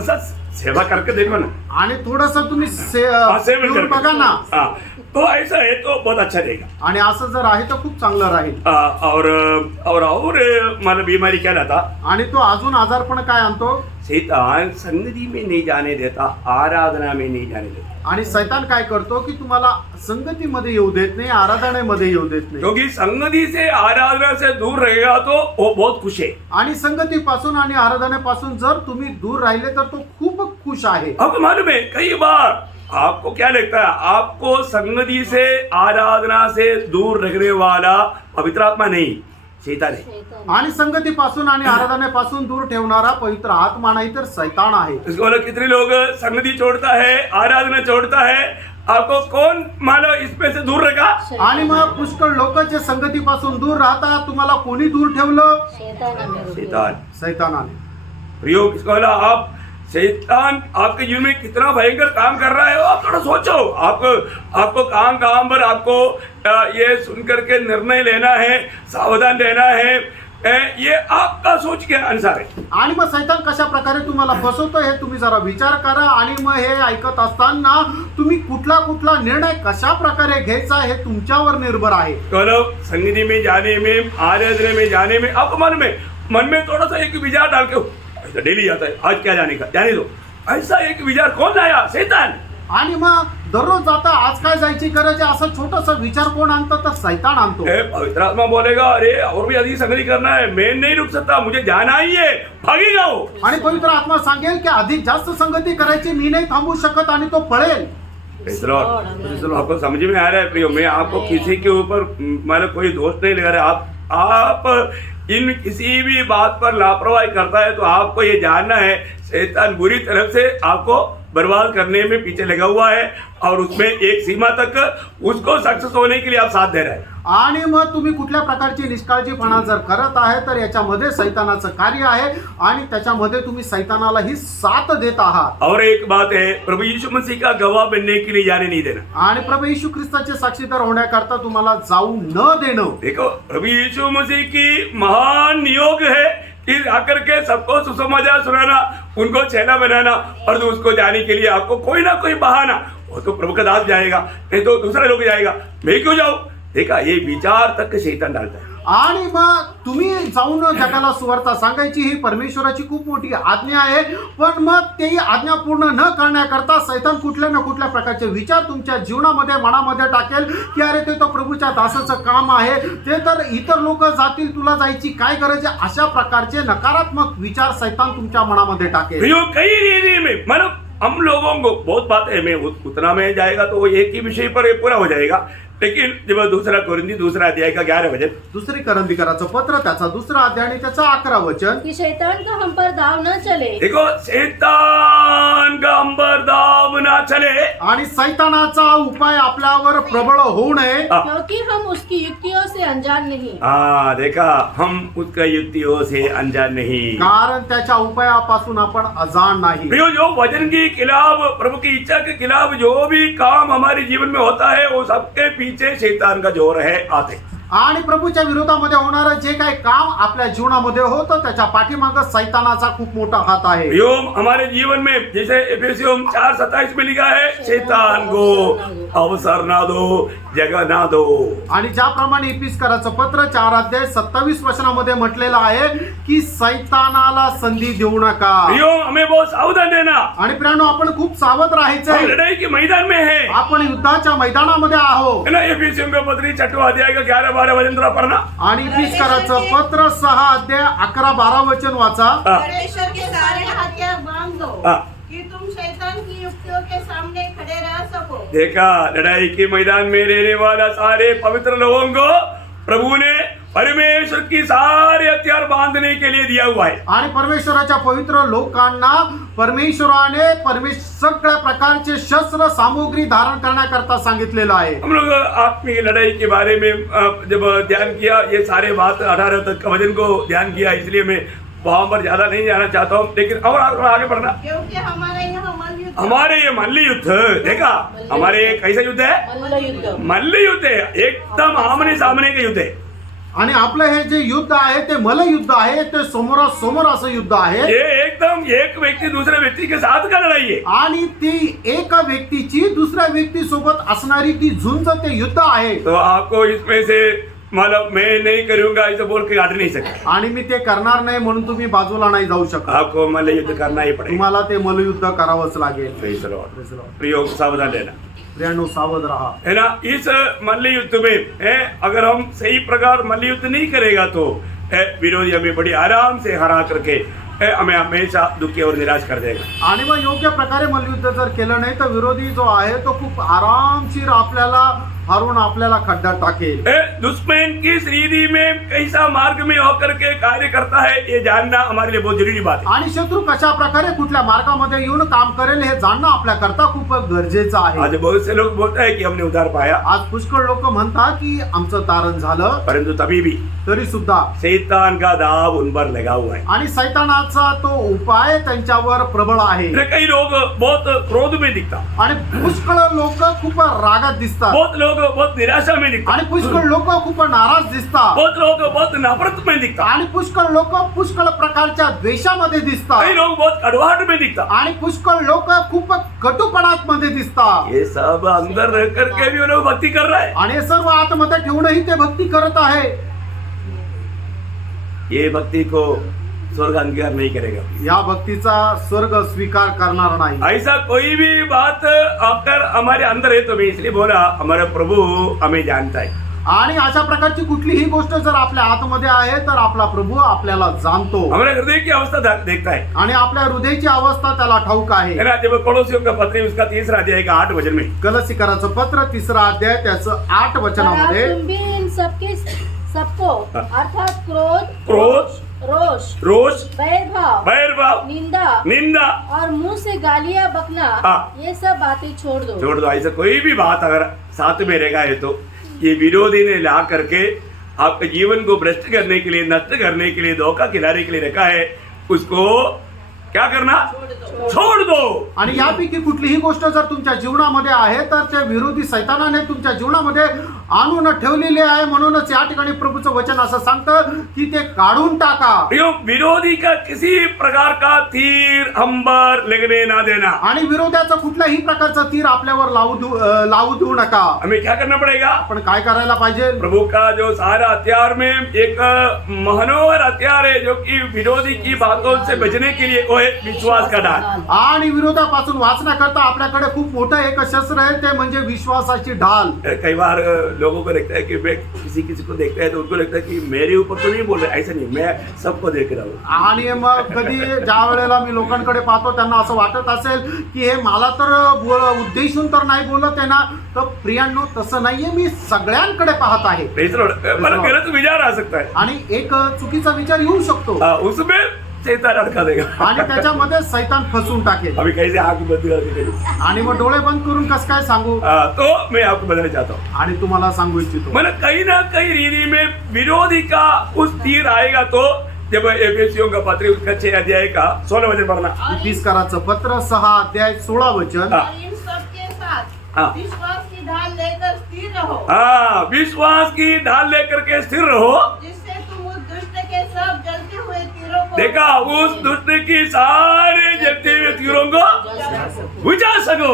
सा सेवा करके देखो ना. आणि थोडस तुम्ही सेवन पिऊन बघा ना. हाँ, तो ऐसा है तो बहुत अच्छा रहेगा. आणि असं जर आहे तर खूप चांगलं राहील. और माना बीमारी क्या लाता. आणि तो अजून आजारपण काय आणतो. शैतान संगति में नहीं जाने देता, आराधना में नहीं जाने देता. आणि शैतान काय करतो की तुम्हाला संगतीमध्ये येऊ देत नाही, आराधनेमध्ये येऊ देत नाही. क्योंकि संगति से आराधना से दूर रहेगा तो वो बहुत खुश है. आणि संगतीपासून आणि आराधनेपासून जर तुम्ही दूर राहिले तर तो खूप खुश आहे. आपको मालूम है कई बार आपको क्या लगता है, आपको संगति से आराधना से दूर रखने वाला पवित्र आत्मा नहीं, शैतान है. शैतान. आणि संगतीपासून आणि आराधनेपासून दूर ठेवणारा पवित्र आत्मा नाही तर शैतान आहे. इसको बोलो कितने लोग संगति छोड़ता है, आराधना छोड़ता है, आपको कौन मानो इसमें से दूर रखा. आणि मग पुष्कळ लोक जे संगतीपासून दूर राहतात तुम्हाला कोणी दूर ठेवलं. शैतान हमें रोके. शैतान. शैतानाने. प्रियो इसको बोला आप शैतान आपके जीवन में कितना भयंकर काम कर रहा है वो आप थोड़ा सोचो. आपको काम पर आपको ये सुन करके निर्णय लेना है, सावधान रहना है. ये आपका सोच के अनुसार है. आणि मग शैतान कशा प्रकारे तुम्हाला फसवतो हे तुम्ही जरा विचार करा. आणि मग हे ऐकत असताना तुम्ही कुठला निर्णय कशा प्रकारे घ्यायचा हे तुमच्यावर निर्भर आहे. चलो संगति में जाने में, आराधना में जाने में आपको मन में थोड़ा सा एक विचार डाल के ऐसा डेली जाता है, आज क्या जाने का, जाने दो. ऐसा एक विचार कौन लाया? शैतान. आणि मग दररोज जाता आज काय जायची गरज आहे असं छोटासा विचार कोण आणतं तर शैतान आणतो. पवित्र आत्मा बोलेगा अरे और भी अधिक संगति करना है, मैं नहीं रुक सकता, मुझे जाना ही है, भागेगा वो. आणि पवित्र आत्मा सांगेल की अधिक जास्त संगती करायची, मी नाही थांबू शकत आणि तो पळेल. आपको समझ में आ रहा है प्रियो, मैं आपको किसी के ऊपर मैंने कोई दोष नहीं लगा रहा. आप इन किसी भी बात पर लापरवाही करता है तो आपको ये जानना है शैतान बुरी तरफ से आपको बर्बाद करने में पीछे लगा हुआ है और उसमें एक सीमा तक उसको सक्सेस होने के लिए आप साथ दे रहे हैं. आणि मग तुम्ही कुठल्या प्रकारची निष्काळजीपणा जर करत आहे तर याच्यामध्ये शैतानाचं कार्य आहे आणि त्याच्यामध्ये तुम्ही शैतानाला ही साथ देत आहात. और एक बात है, प्रभु यीशु मसीह का गवाह बनने के लिए जाने नहीं देना. आणि प्रभू येशू ख्रिस्ताचे साक्षीदार होण्याकरता तुम्हाला जाऊ न देणं. देखो प्रभु यीशु मसीह की महान नियोग है कि आकर के सबको सुसमाचार सुनाना, उनको छेना बनाना और तो उसको जाने के लिए आपको कोई ना कोई बहाना, वो तो प्रभु का दास जाएगा, नहीं तो दूसरा लोग जाएगा, मैं क्यों जाऊं? देखा, ये विचार तक शैतान डालता है. आणि मग तुम्ही जाऊन जगाला सुवार्ता सांगायची ही परमेश्वराची खूप मोठी आज्ञा आहे, पण मग तेही आज्ञा पूर्ण न करण्याकरता सैतान कुठल्या ना कुठल्या प्रकारचे विचार तुमच्या जीवनामध्ये मनामध्ये टाकेल की अरे ते तर प्रभूच्या दासाचं काम आहे, ते तर इतर लोक जातील, तुला जायची काय गरज आहे, अशा प्रकारचे नकारात्मक विचार सैतान तुमच्या मनामध्ये टाकेल. भैया कई रीति में मतलब हम लोगों को बहुत बात है, मैं उतना में जाएगा तो वो एक ही विषय पर पूरा हो जाएगा, लेकिन जब दूसरा कोरिंथी दूसरा अध्याय का 11 वचन, दुसरी करंदीकराचं पत्र त्याचा 2 अध्याय आणि त्याचा 11 वचन, कि शैतान का हम पर दाव न चले, देखो शैतान का हम पर दाव ना चले, आणि सैतानाचा उपाय आपल्यावर प्रबळ होऊ नये, क्योंकि हम उसकी युक्तियों से अनजान नहीं. हाँ देखा, हम उसका युक्तियों से अनजान नहीं. कारण त्याच्या उपायापासून आपण अजाण नाही. भैया जो वचन के खिलाफ, प्रभु की इच्छा के खिलाफ जो भी काम हमारे जीवन में होता है, वो सबके पीछे शैतान का जोर है आते. आणि प्रभूच्या विरोधामध्ये होणारं जे काही काम आपल्या जीवनामध्ये होतं त्याच्या पाठीमागं सैतानाचा खूप मोठा हात आहे. भैया हमारे जीवन में जैसे एफेसियों 4:27 में लिखा है, शैतान को अवसर ना दो, जगह ना दो. आणि ज्याप्रमाणे इफिसकराचं पत्र 4 अध्याय 27 वचनामध्ये म्हटलेलं आहे की सैतानाला संधी देऊ नका. भैया हमें बहुत सावधान रहना, आणि प्रियानो, आपण खूप सावध हम राहायचंय. लड़ाई के मैदान में है आपण युद्धाच्या मैदानामध्ये आहोत. ना. एफेसियों का पत्र 6 अध्याय का 11-12 वचन जरा पढ़ना. आणि इफिसकराचं पत्र 6 अध्याय 11-12 वचन वाचा. परमेश्वर के सारे हथियार बांध दो हाँ. कि तुम शैतान की युक्तियों के सामने खड़े रह सको. देखा, लड़ाई के मैदान में रहने वाला सारे पवित्र लोगों को प्रभु ने परमेश्वर की सारे हथियार बांधने के लिए दिया हुआ है. आणि परमेश्वराच्या पवित्र लोकांना परमेश्वराने सगळ्या प्रकारचे शस्त्र सामुग्री धारण करण्याकरता सांगितलेलं आहे. हम लोग आत्मिक लड़ाई के बारे में जब ध्यान किया, ये सारे बात 18 तक का वचन को ध्यान किया, इसलिए मैं वहां पर ज्यादा नहीं जाना चाहता हूँ, लेकिन और आगे बढ़ना. क्योंकि हमारा यहाँ मल्लयुद्ध, हमारे ये मल्ल युद्ध, देखा हमारे ये कैसा युद्ध है? मल्लयुद्ध. मल्ल युद्ध है, एकदम आमने सामने का युद्ध है. आणि आपलं हे जे युद्ध आहे ते मल्लयुद्ध आहे, ते समोरासमोर असं युद्ध आहे. ये एकदम एक व्यक्ति दूसरे व्यक्ति के साथ का लड़ाई है. आणि ती एका व्यक्तीची दुसऱ्या व्यक्ती सोबत असणारी ती झुंज, ते युद्ध आहे. तो आपको इसमें से मतलब मैं नहीं करूंगा ऐसे बोल के काट नहीं सकते. आणि मी ते करणार नाही म्हणून तुम्ही बाजूला नाही जाऊ शकत. आपको मल्ल युद्ध करना ही पड़ेगा. तुम्हाला ते मल्लयुद्ध करावंच लागेल. Praise the Lord. प्रियो सावधान रहना प्रियानो, सावध रहा. है ना. इस मल्ल युद्ध में अगर हम सही प्रकार मल्ल युद्ध नहीं करेगा तो विरोधी हमें बड़ी आराम से हरा करके हमें हमेशा दुखी और निराश कर देगा. आणि मग योग्य प्रकारे मल्लयुद्ध जर केलं नाही तर विरोधी जो आहे तो खूप आरामशीर आपल्याला हरून आपल्याला खड्ड्यात टाकेल. दुश्मन किस रीति में कैसा मार्ग में होकर के कार्य करता है, ये जानना हमारे लिए बहुत जरूरी बात है. आणि शत्रू कशा प्रकारे कुठल्या मार्गामध्ये येऊन काम करेल हे जाणणं आपल्याकरता खूप गरजेचं आहे. आज बहुत से लोग बोलते हैं कि हमने उधार पाया, आज पुष्कळ लोक म्हणतात की आमचं तारण झालं, परंतु तभी भी तरी सुद्धा शैतान का दाव उन पर लगा हुआ है. आणि सैतानाचा तो उपाय त्यांच्यावर प्रबळ आहे. कई लोग बहुत क्रोध में दिखता, आणि पुष्कळ लोक खूप रागात दिसतात, बहुत लोग बहुत निराशा में दिखता, आणि पुष्कळ लोक खूप नाराज दिसतात, बहुत लोग बहुत नफरत में दिखता, आणि पुष्कळ लोक पुष्कळ प्रकारच्या द्वेषामध्ये दिसतात, कई लोग बहुत कड़वाहट में दिखता. आणि पुष्कळ लोक खूप कटुपणात मध्ये दिसतात. ये सब अंदर रह करके भी वो लोग भक्ति कर रहा है. आणि हे सर्व आतमध्ये ठेवूनही ते भक्ती करत आहे. ये भक्ति को स्वर्ग अंगीकार नहीं करेगा. या भक्तीचा स्वर्ग स्वीकार करणार नाही. ऐसा कोई भी बात अगर हमारे अंदर है तो मैं इसलिए बोला, हमारा प्रभु हमें जानता है. आणि अशा प्रकारची कुठलीही गोष्ट जर आपल्या आतमध्ये आहे तर आपला प्रभू आपल्याला जाणतो, हमारे हृदय की अवस्था देखता है. आणि आपल्या हृदयाची अवस्था त्याला ठाऊक आहे. है ना. जब कोलोसियों का पत्र उसका 3 अध्याय का 8 वचन में, कलसीकराचं पत्र 3 अध्याय त्याचं 8 वचनामध्ये, तुम भी इन सबको अर्थात क्रोध, रोष, बैर भाव, निंदा और मुंह से गालियां बकना, हाँ। ये सब बातें छोड़ दो. ऐसा कोई भी बात अगर साथ में रहेगा है तो ये विरोधी ने ला करके आपके जीवन को भ्रष्ट करने के लिए, नष्ट करने के लिए, धोखा खिलाने के लिए रखा है, उसको क्या करना? छोड़ दो. छोड़ दो. आणि यापैकी कुठलीही गोष्ट जर तुमच्या जीवनामध्ये आहे तर ते विरोधी सैतानाने तुमच्या जीवनामध्ये आणून ठेवलेली आहे. म्हणूनच या ठिकाणी प्रभूचं वचन असं सांगतं की ते काढून टाका. यो विरोधी का किसी प्रकार का तीर हम पर लगने ना देना. आणि विरोधाचं कुठल्याही प्रकारचं तीर आपल्यावर लावू देऊ नका. हमें क्या करना पड़ेगा? आपण काय करायला पाहिजे? प्रभु का जो सारा हथियार में एक मनोहर हथियार है जो कि विरोधी की बातों से बचने के लिए वो है विश्वास का ढाल. आणि विरोधापासून वाचण्याकरता आपल्याकडे खूप मोठं एक शस्त्र आहे ते म्हणजे विश्वासाची ढाल. कई बार लोगों को लगता है कि वे किसी को देखते हैं तो उनको लगता है कि मेरे ऊपर तो नहीं बोल रहे. ऐसा नहीं, मैं सबको देख रहा हूँ. आणि मग कधी ज्या वेळेला मी लोकांकडे पाहतो त्यांना असं वाटत असेल की हे मला तर उद्देशून तर नाही बोलत आहे ना. तर प्रियांनो तसं नाहीये, मी सगळ्यांकडे पाहत आहे. मतलब गलत विचार आ सकता है आणि एक चुकीचा विचार येऊ शकतो उसमें शैतान अटका देगा. आणि त्याच्यामध्ये सैतान फसवून टाकेल. अभी कैसे आंख बंद करके आणि मग डोळे बंद करून कसं काय सांगू? तो मैं आपको बताना चाहता हूँ. आणि तुम्हाला सांगू इच्छितो मतलब कहीं ना कहीं रीति में विरोधी का उस तीर आएगा तो जब एफेसियों का पत्र उसका 6 अध्याय का 16 वचन पढ़ना. इफिसकाराचं पत्र 6 अध्याय 16 वचन. हाँ. और इन सब के साथ हाँ. विश्वास की ढाल लेकर स्थिर रहो, हाँ, विश्वास की ढाल लेकर के स्थिर रहो. जिससे तुम उस दुष्ट के सब जलते हुए तीरों को देखा, उस दुष्ट की सारे जलते हुए तीरों को बुझा सको.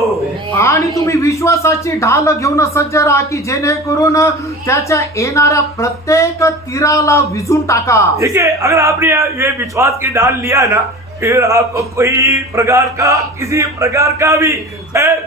आणि तुम्ही विश्वासाची ढाल घेऊन सज्ज राहा की जेणेकरून त्याच्या येणाऱ्या प्रत्येक तीराला विझून टाका. देखिए, अगर आपने ये विश्वास की ढाल लिया ना, फिर आपको कोई प्रकार का किसी प्रकार का भी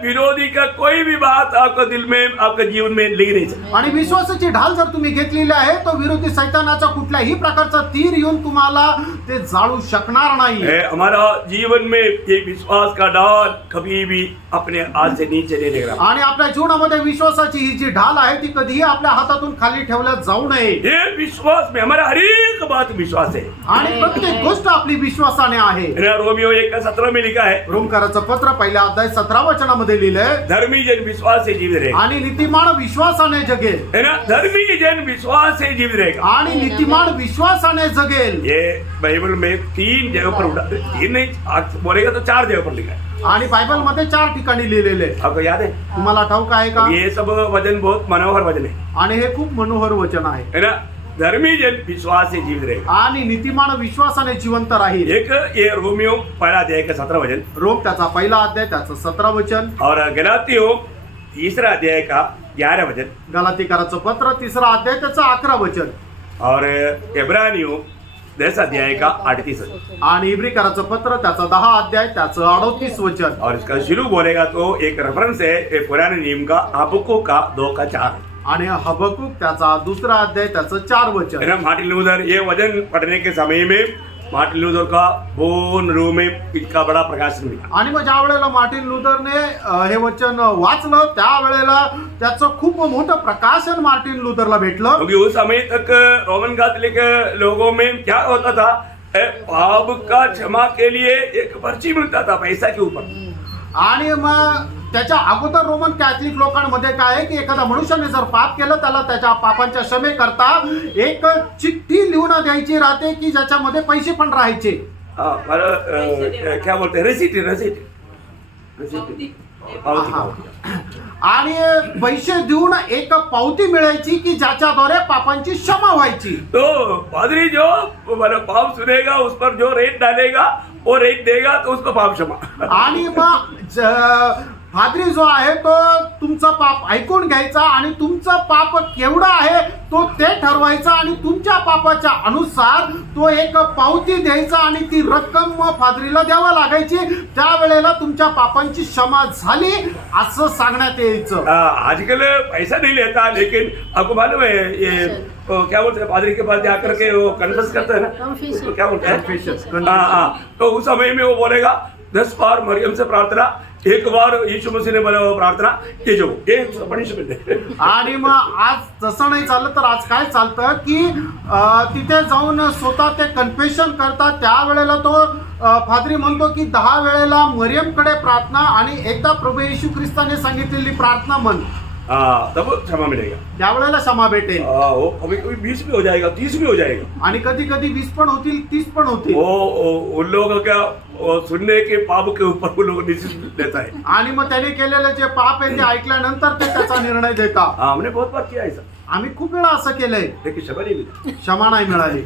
विरोधी का कोई भी बात आपका दिल में आपका जीवन में लगी नहीं सकती. आणि विश्वासाची ढाल जर तुम्ही घेतलेली आहे तो विरोधी सैतानाचा कुठल्याही प्रकारचा तीर येऊन तुम्हाला ते जाळू शकणार नाही. हमारा जीवन में ये विश्वास का ढाल कभी भी अपने हाथ से नीचे नहीं लग रहा. आणि आपल्या जीवनामध्ये विश्वासाची ही जी ढाल आहे ती कधीही आपल्या हातातून खाली ठेवल्या जाऊ नये. ये विश्वास में हमारा हर एक बात विश्वास है. आणि प्रत्येक गोष्ट आपली विश्वासाने आहे. रोमियो 1:17 में लिखा है, रोमकाराचं पत्र पहिल्या अध्याय 17 वचनामध्ये लिहिलंय, धर्मी जन विश्वास से जीवित रहेगा. आणि नीतिमान विश्वासाने जगेल. है ना, धर्मी जन विश्वास से जीवित रहेगा. आणि नीतिमान विश्वासाने जगेल. ये बाइबल में 3 जगह पर, 3 नहीं, आज बोलेगा तो 4 जगह पर लिखा है. आणि बायबल मध्ये 4 ठिकाणी लिहिलेले आहे. आपको याद है? तुम्हाला ठाऊक आहे का? ये सब वचन बहुत मनोहर वचन है. आणि हे खूप मनोहर वचन आहे. है ना, धर्मी जन विश्वास से जीवित रहेगा. आणि नीतिमान विश्वासाने जिवंत राहील. एक ये रोमियो 1:17 वचन, रोम त्याचा पहिला अध्याय त्याचं 17 वचन. और गलातियों 3 अध्याय का 11 वचन, गलातीकाराचं पत्र 3 अध्याय त्याचं 11 वचन. और इब्रानियों 10 अध्याय का 38 वचन. आणि इब्रिकाराचं पत्र त्याचा 10 अध्याय त्याचं 38 वचन. और इसका शुरू बोलेगा तो एक रेफरेंस है ये पुराने नियम का हबक्कूक का 2:4. आणि हबक्कूक त्याचा 2 अध्याय त्याचं 4 वचन. है ना, मार्टिन लूथर ये वचन पढ़ने के समय में मार्टिन लूथर का बोन रूम में इनका बड़ा प्रकाशन मिला. आणि मग ज्या वेळेला मार्टिन लुथरने हे वचन वाचलं त्यावेळेला त्याचं खूप मोठं प्रकाशन मार्टिन लुथरला भेटलं. क्योंकि उस समय तक रोमन कैथोलिक लोगों में क्या होता था, पाप का क्षमा के लिए एक पर्ची मिलता था पैसा के ऊपर. आणि मग त्याच्या अगोदर रोमन कॅथलिक लोकांमध्ये काय आहे की एखाद्या मनुष्याने जर पाप केलं त्याला त्याच्या पापांच्या क्षमेकरता एक चिठ्ठी लिहून द्यायची राहते की ज्याच्यामध्ये पैसे पण राहायचे. क्या बोलते हैं, रसीद. हा. आणि पैसे देऊन एक पावती मिळायची की ज्याच्याद्वारे पापांची क्षमा व्हायची. तो पादरी जो मतलब पाप सुनेगा उस पर जो रेट डालेगा वो रेट देगा तो उसको पाप क्षमा. आणि मग पाद्री जो आहे तो तुमचा पाप ऐकून घ्यायचा आणि तुमचं पाप केवढं आहे तो ते ठरवायचा आणि तुमच्या पापाच्या अनुसार तो एक पावती द्यायचा आणि ती रक्कम पाद्रीला द्यावा लागायची. त्यावेळेला तुमच्या पापांची क्षमा झाली असं सांगण्यात यायचं. आजकल पैसा नहीं लेता, लेकिन आपको मालूम है ये क्या बोलते हैं, पादरी के पास जाकर के वो कन्फेस करता है ना, Confession. उसको क्या बोलते हैं, Confession. हाँ. तो उस समय में वो बोलेगा 10 बार मरियम से प्रार्थना, 1 बार यीशु मसीह ने बोला प्रार्थना, ये जो ये पनिशमेंट है. आणि मग आज तसं नाही चाललं तर आज काय चालतं की तिथे जाऊन स्वतः ते कन्फेशन करतात. त्यावेळेला तो फादरी म्हणतो की 10 वेळेला मरियमकडे प्रार्थना आणि एकदा प्रभू येशू ख्रिस्ताने सांगितलेली प्रार्थना म्हण. हाँ तब क्षमा मिलेगा। त्यावेळेला क्षमा भेटेल. वो कभी कभी 20 भी हो जाएगा, 30 भी हो जाएगा. आणि कधी कधी 20 पण होतील, 30 पण होतील. वो उन लोगों का वो सुनने के पाप के ऊपर वो लोग डिसीजन लेता है. आणि मग त्याने केलेले जे पाप आहे ते ऐकल्यानंतर ते त्याचा निर्णय देतात. हाँ हमने बहुत बार किया ऐसा, आम्ही खूप वेळा असं केलंय, लेकिन क्षमा नहीं मिला. क्षमा नाही मिळाली.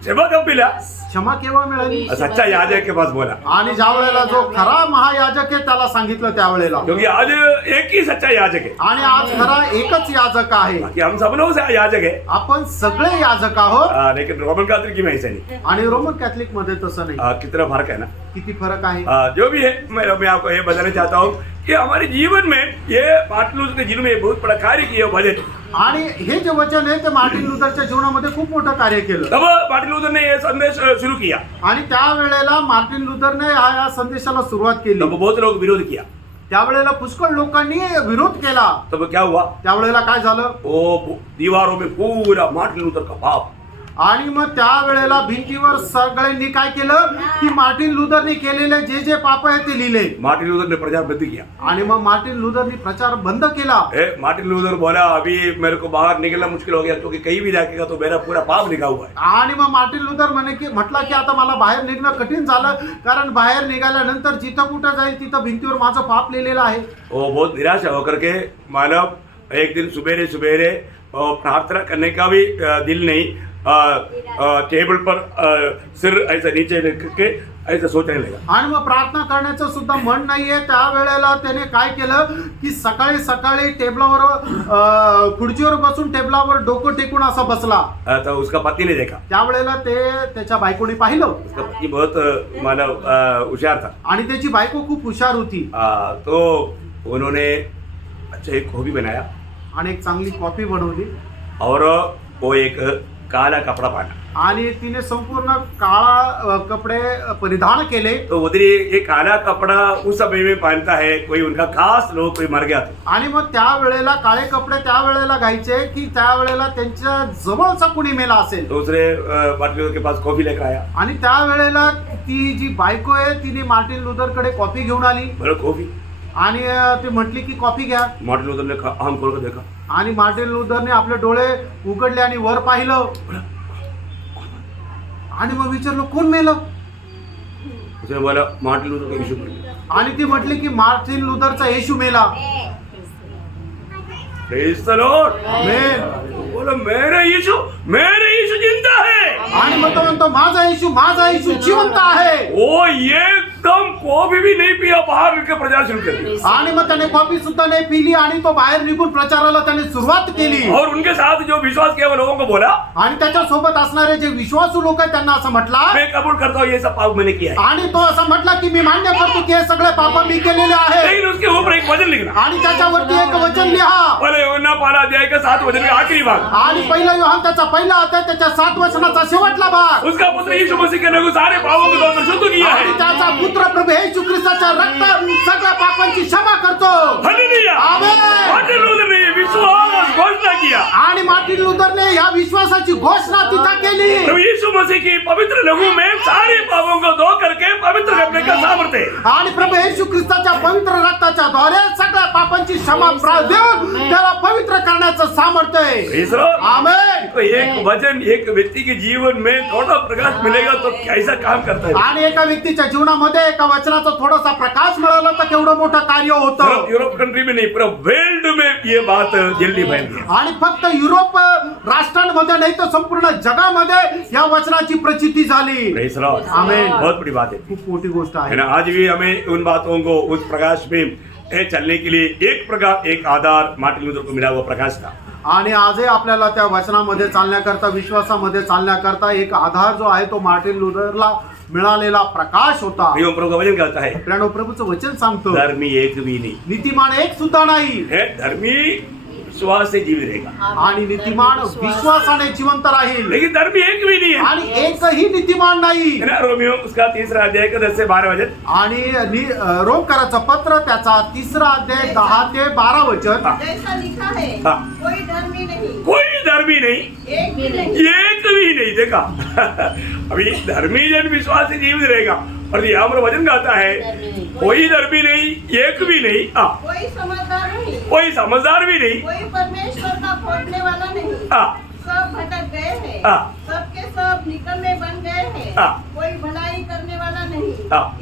क्षमा कब मिला? क्षमा केव्हा मिळाली? सच्चा याजक के पास बोला, आणि ज्या वेळेला जो खरा महायाजक आहे त्याला सांगितलं त्यावेळेला. क्योंकि आज एक ही सच्चा याजक है. आणि आज खरा एकच याजक आहे. बाकी हम सब लोग से याजक है. आपण सगळे याजक आहोत. लेकिन रोमन कैथोलिक में ऐसा नहीं. आणि रोमन कॅथलिक मध्ये तसं नाही. कितना फर्क है ना. किती फरक आहे. जो भी है मैं आपको ये बताना चाहता हूँ कि हमारे जीवन में ये मार्टिन लूथर के जीवन में बहुत बड़ा कार्य किया भजन. आणि हे जे वचन आहे ते मार्टिन लुथरच्या जीवनामध्ये खूप मोठं कार्य केलं. तब मार्टिन लूथर ने ये संदेश शुरू किया. आणि त्यावेळेला मार्टिन लुथरने या संदेशाला सुरुवात केली. तब बहुत लोग विरोध किया. त्यावेळेला पुष्कळ लोकांनी विरोध केला. तब क्या हुआ? त्यावेळेला काय झालं? वो दीवारों में पूरा मार्टिन लूथर का पाप. आणि मग त्यावेळेला भिंतीवर सगळ्यांनी काय केलं की मार्टिन लुथरने केलेले जे जे पाप आहे ते लिहिले. मार्टिन लूथर ने प्रचार बंद किया. आणि मग मार्टिन लुथरने प्रचार बंद केला. मार्टिन लूथर बोला अभी मेरे को बाहर निकलना मुश्किल हो गया क्योंकि कहीं भी जाएगा तो मेरा पूरा पाप लिखा हुआ है. आणि मग मार्टिन लुथर म्हटलं की आता मला बाहेर निघणं कठीण झालं, कारण बाहेर निघाल्यानंतर जिथं कुठं जाईल तिथं भिंतीवर माझं पाप लिहिलेलं आहे. वो बहुत निराशा होकर के मानव एक दिन सुबेरे सुबेरे प्रार्थना करने का भी दिल नहीं, टेबल पर सिर ऐसा नीचे रख के ऐसा सोचने लगा. आणि मग प्रार्थना करण्याचं सुद्धा मन नाहीये. त्यावेळेला त्याने काय केलं की सकाळी सकाळी टेबलावर खुर्चीवर बसून टेबलावर डोकं टेकून असा बसला. तो उसका पति ने देखा. त्यावेळेला ते त्याच्या बायकोने पाहिलं. उसका पति बहुत मानव होशियार था. आणि त्याची बायको खूप हुशार होती. तो उन्होंने अच्छा एक कॉफी बनाया आणि एक चांगली कॉफी बनवली. और वो एक काला कपड़ा पहना. आणि तिने संपूर्ण काळा कपडे परिधान केले. तो उधर ये काला कपड़ा उस समय में पहनता है कोई उनका खास लोग कोई मर गया था. आणि मग त्यावेळेला काळे कपडे त्यावेळेला घायचे की त्यावेळेला त्यांच्या जवळचा कुणी मेला असेल. दूसरे मार्टिन लूथर के पास कॉफी लेकर आया. आणि त्यावेळेला ती जी बायको आहे तिने मार्टिन लुथरकडे कॉफी घेऊन आली. बोला कॉफी. आणि ती म्हटली की कॉफी घ्या. मार्टिन लूथर ने आम खोल कर देखा. आणि मार्टिन लुथरने आपले डोळे उघडले आणि वर पाहिलं. आणि मग विचारलं कोण मेलं. उसने बोला मार्टिन लूथर का यीशु मर गया. आणि ती म्हटली की मार्टिन लुथरचा येशू मेला. Praise the lord. आमेन. बोला मेरा यीशु जिंदा है. आणि मग तो म्हणतो माझा येशू जिवंत आहे. वो एकदम कॉफी भी नहीं पिया, बाहर निकल प्रचार शुरू कर दिया. आणि मग त्याने कॉफी सुद्धा नाही पिली आणि तो बाहेर निघून प्रचाराला त्याने सुरुवात केली. और उनके साथ जो विश्वास किया वो लोगों को बोला आणि त्याच्या सोबत असणारे जे विश्वासू लोक आहेत त्यांना असं म्हटलं. मैं कबूल करता हूँ ये सब पाप मैंने किया है. आणि तो असं म्हटला की मी मान्य करतो की हे सगळे पाप मी केलेले आहे. लेकिन उसके ऊपर एक वचन लिखना. आणि त्याच्यावरती एक वचन लिहा. पहले यूहन्ना पहला अध्याय का 7 वचन का आखिरी भाग. आणि पहिला योहान त्याचा पहिला अध्याय त्याच्या 7 वचनाचा शेवटला भाग. उसका पुत्र यीशु मसीह के ने सारे पापों को धोकर शुद्ध किया आणि है. त्याचा पुत्र प्रभू येशू ख्रिस्ताच्या रक्त सगळ्या पापांची क्षमा करतो. हालेलुया. आमेन. मार्टिन लूथर ने विश्वास घोषणा किया. आणि मार्टिन लुथरने या विश्वासाची घोषणा तिथं केली. प्रभु यीशु मसीह की पवित्र लहू में सारे पापों को धो करके पवित्र करने का सामर्थ्य है. आणि प्रभू येशू ख्रिस्ताच्या पवित्र रक्ताच्या द्वारे सगळ्या पापांची क्षमा देऊन त्याला पवित्र करण्याचं सामर्थ्य आहे. Praise the lord. आमेन. तो एक वचन एक व्यक्ति के जीवन में थोड़ा प्रकाश मिलेगा तो कैसा काम करता है. आणि एका व्यक्तीच्या जीवनामध्ये एका वचनाचा थोडासा प्रकाश मिळाला तर केवढं मोठं कार्य होतं. सिर्फ यूरोप कंट्री में नहीं पूरा वर्ल्ड में ये बात जल्दी फैल गई. आणि फक्त युरोप राष्ट्रांमध्ये नाही तर संपूर्ण जगामध्ये या वचनाची प्रचिती झाली. Praise the lord. आमेन. बहुत बड़ी बात है. खूप मोठी गोष्ट है आहे. ना. आज भी हमें उन बातों को उस प्रकाश में चलने के लिए एक आधार मार्टिन लूथर को मिला हुआ प्रकाश था. आणि आजही आपल्याला त्या वचनामध्ये चालण्याकरता विश्वासामध्ये चालण्याकरता एक आधार जो आहे तो मार्टिन लुथरला मिळालेला प्रकाश होता. प्रिय प्रभु का वचन कहता है प्रिय प्रभूचं वचन सांगतो धर्मी एक भी नहीं. नीतिमान एक सुद्धा नाही. है धर्मी विश्वास से जीवित रहेगा. आणि नीतिमान विश्वासाने जिवंत राहील. लेकिन धर्मी एक भी नहीं है. आणि एकही नीतिमान नाही. है ना. रोमियो उसका 3रा अध्याय का 10 से 12 वचन. आणि रोमकराचं पत्र त्याचा 3रा अध्याय 10 ते 12 वचन. जैसा लिखा है हाँ. कोई धर्मी नहीं, कोई धर्मी नहीं, एक भी नहीं. एक भी नहीं. देखा. अभी धर्मी जन विश्वास से जीवित रहेगा. और यहाँ पर वचन कहता है कोई धर्मी नहीं, एक भी नहीं, कोई समझदार नहीं, कोई समझदार भी नहीं, कोई परमेश्वर का खोजने वाला नहीं, सब भटक गए हैं, सबके सब निकम्मे बन गए हैं, कोई भलाई करने वाला नहीं,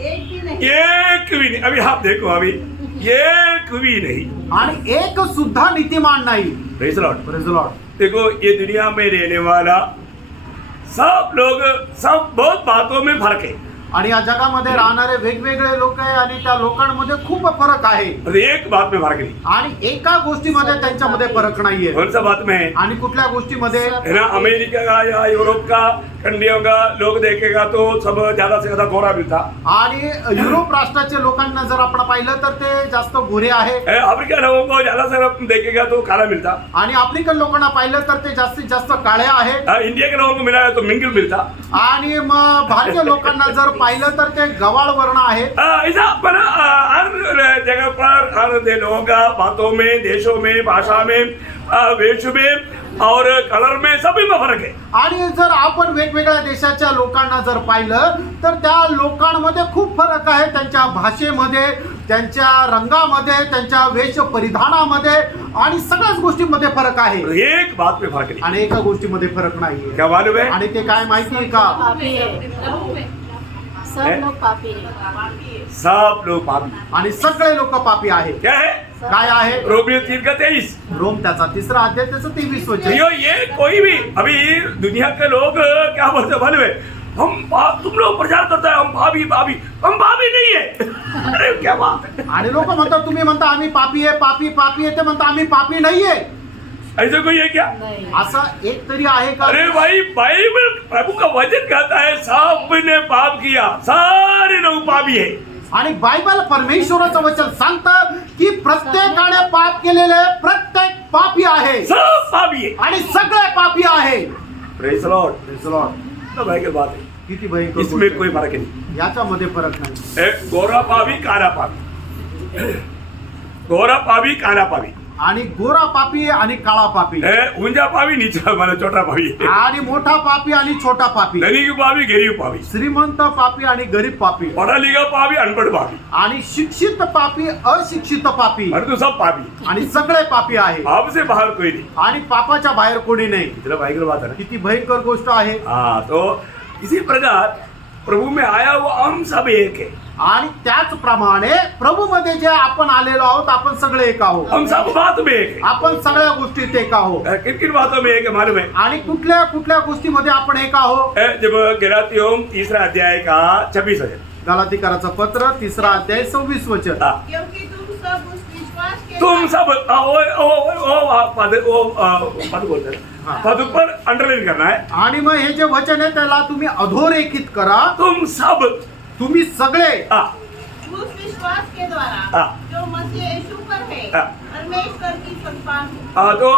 एक भी नहीं, एक भी नहीं. अभी आप देखो, अभी एक भी नहीं आणि एक सुद्धा नीतिमान नाही. Praise the Lord. Praise the Lord. देखो ये दुनिया में रहने वाला सब लोग, सब बहुत बातों में फर्क है. आणि या जगामध्ये राहणारे वेगवेगळे लोक आहे आणि त्या लोकांमध्ये खूप फरक आहे. और एक बात में फर्क नहीं. आणि एका गोष्टीमध्ये त्यांच्यामध्ये फरक नाहीये. कौन सा बात में है? आणि कुठल्या गोष्टीमध्ये? है ना, अमेरिका का या यूरोप का कंट्रियों का लोग देखेगा तो सब ज्यादा से ज्यादा गोरा मिलता. आणि युरोप राष्ट्राच्या लोकांना जर आपण पाहिलं तर ते जास्त गोरे आहे. अफ्रीकन लोगों को ज्यादा से ज्यादा देखेगा तो काला मिलता. आणि आफ्रिकन लोकांना पाहिलं तर ते जास्तीत जास्त काळे आहेत. इंडिया के लोगों को मिला तो मिंगल मिलता. आणि मग भारतीय लोकांना जर पाहिलं तर ते गवाळ वर्ण आहेत. ऐसा पर हर जगह पर हर लोगों का बातों में, देशों में, भाषा में, वेश में और कलर में सभी में फर्क है. आणि जर आपण वेगवेगळ्या देशाच्या लोकांना जर पाहिलं तर त्या लोकांमध्ये खूप फरक आहे. त्यांच्या भाषेमध्ये, त्यांच्या रंगामध्ये, त्यांच्या वेश परिधानामध्ये आणि सगळ्याच गोष्टींमध्ये फरक आहे. एक बात में फर्क नहीं. आणि एका गोष्टीमध्ये फरक नाहीये. क्या मालूम है? आणि ते काय माहिती आहे का? पापी है, सब लोग पापी है. सब लोग पापी. आणि सगळे लोक पापी आहे. क्या है? काय आहे? रोमियो 3:23. रोम त्याचा 3 अध्याय त्याचं 23 वचन. ये कोई भी अभी दुनिया के लोग क्या बोलते मालूम है? तुम लोग प्रचार करता है हम पापी पापी, हम पापी नहीं है. अरे क्या बात है. आणि लोक म्हणतात, तुम्ही म्हणता आम्ही पापी आहे, पापी पापी आहे. ते म्हणता आम्ही पापी नाहीये. ऐसा कोई है क्या? नहीं. असं एक तरी आहे का? अरे भाई, बाइबल प्रभु का वचन कहता है सबने पाप किया, सारे लोग पापी है. आणि बायबल परमेश्वराचं वचन सांगतं की प्रत्येकाने पाप केलेले, प्रत्येक पापी आहे. सब पापी है. आणि सगळे पापी आहे. Praise the Lord. Praise the Lord. तो भाई की बात है. किती भयंकर इसमें गोष्ट कोई आहे. फर्क नहीं. याच्यामध्ये फरक नाही. एक गोरा पापी, काला पापी. गोरा पापी, काला पापी. आणि गोरा पापी आणि काळा पापी. ऊंचा पापी, नीचा मतलब छोटा पापी. आणि मोठा पापी आणि छोटा पापी. धनी पापी, गरीब पापी. श्रीमंत पापी आणि गरीब पापी. पढ़ा लिखा पापी, अनपढ़ पापी. आणि शिक्षित पापी, अशिक्षित पापी. और तो सब पापी. आणि सगळे पापी आहे. आपसे बाहर कोई नहीं. आणि पापाच्या बाहेर कोणी नाही. इतना भयंकर बात है ना. किती भयंकर गोष्ट आहे. हाँ, तो इसी प्रकार प्रभु में आया वो हम सब एक है. आणि त्याचप्रमाणे प्रभू मध्ये जे आपण आलेलो आहोत, आपण सगळे एक आहोत. हम सब बात में एक है. आपण सगळ्या गोष्टीत एक आहोत. किन किन बातों में एक है मालूम है? आणि कुठल्या कुठल्या गोष्टीमध्ये आपण एक आहोत. जब गलातियों 3 अध्याय का 26 वचन. गलातीकराचं पत्र 3 अध्याय 26 वचन. हाँ. क्योंकि तुम सब उस विश्वास के तुम सब पद बोलते हैं. हाँ. पद पर अंडरलाइन करना है. आणि मग हे जे वचन आहे त्याला तुम्ही अधोरेखित करा. तुम सब. तुम्ही सगळे उस विश्वास के द्वारा हाँ. जो मसीह यीशु पर है, हाँ. परमेश्वर की संतान हो. तो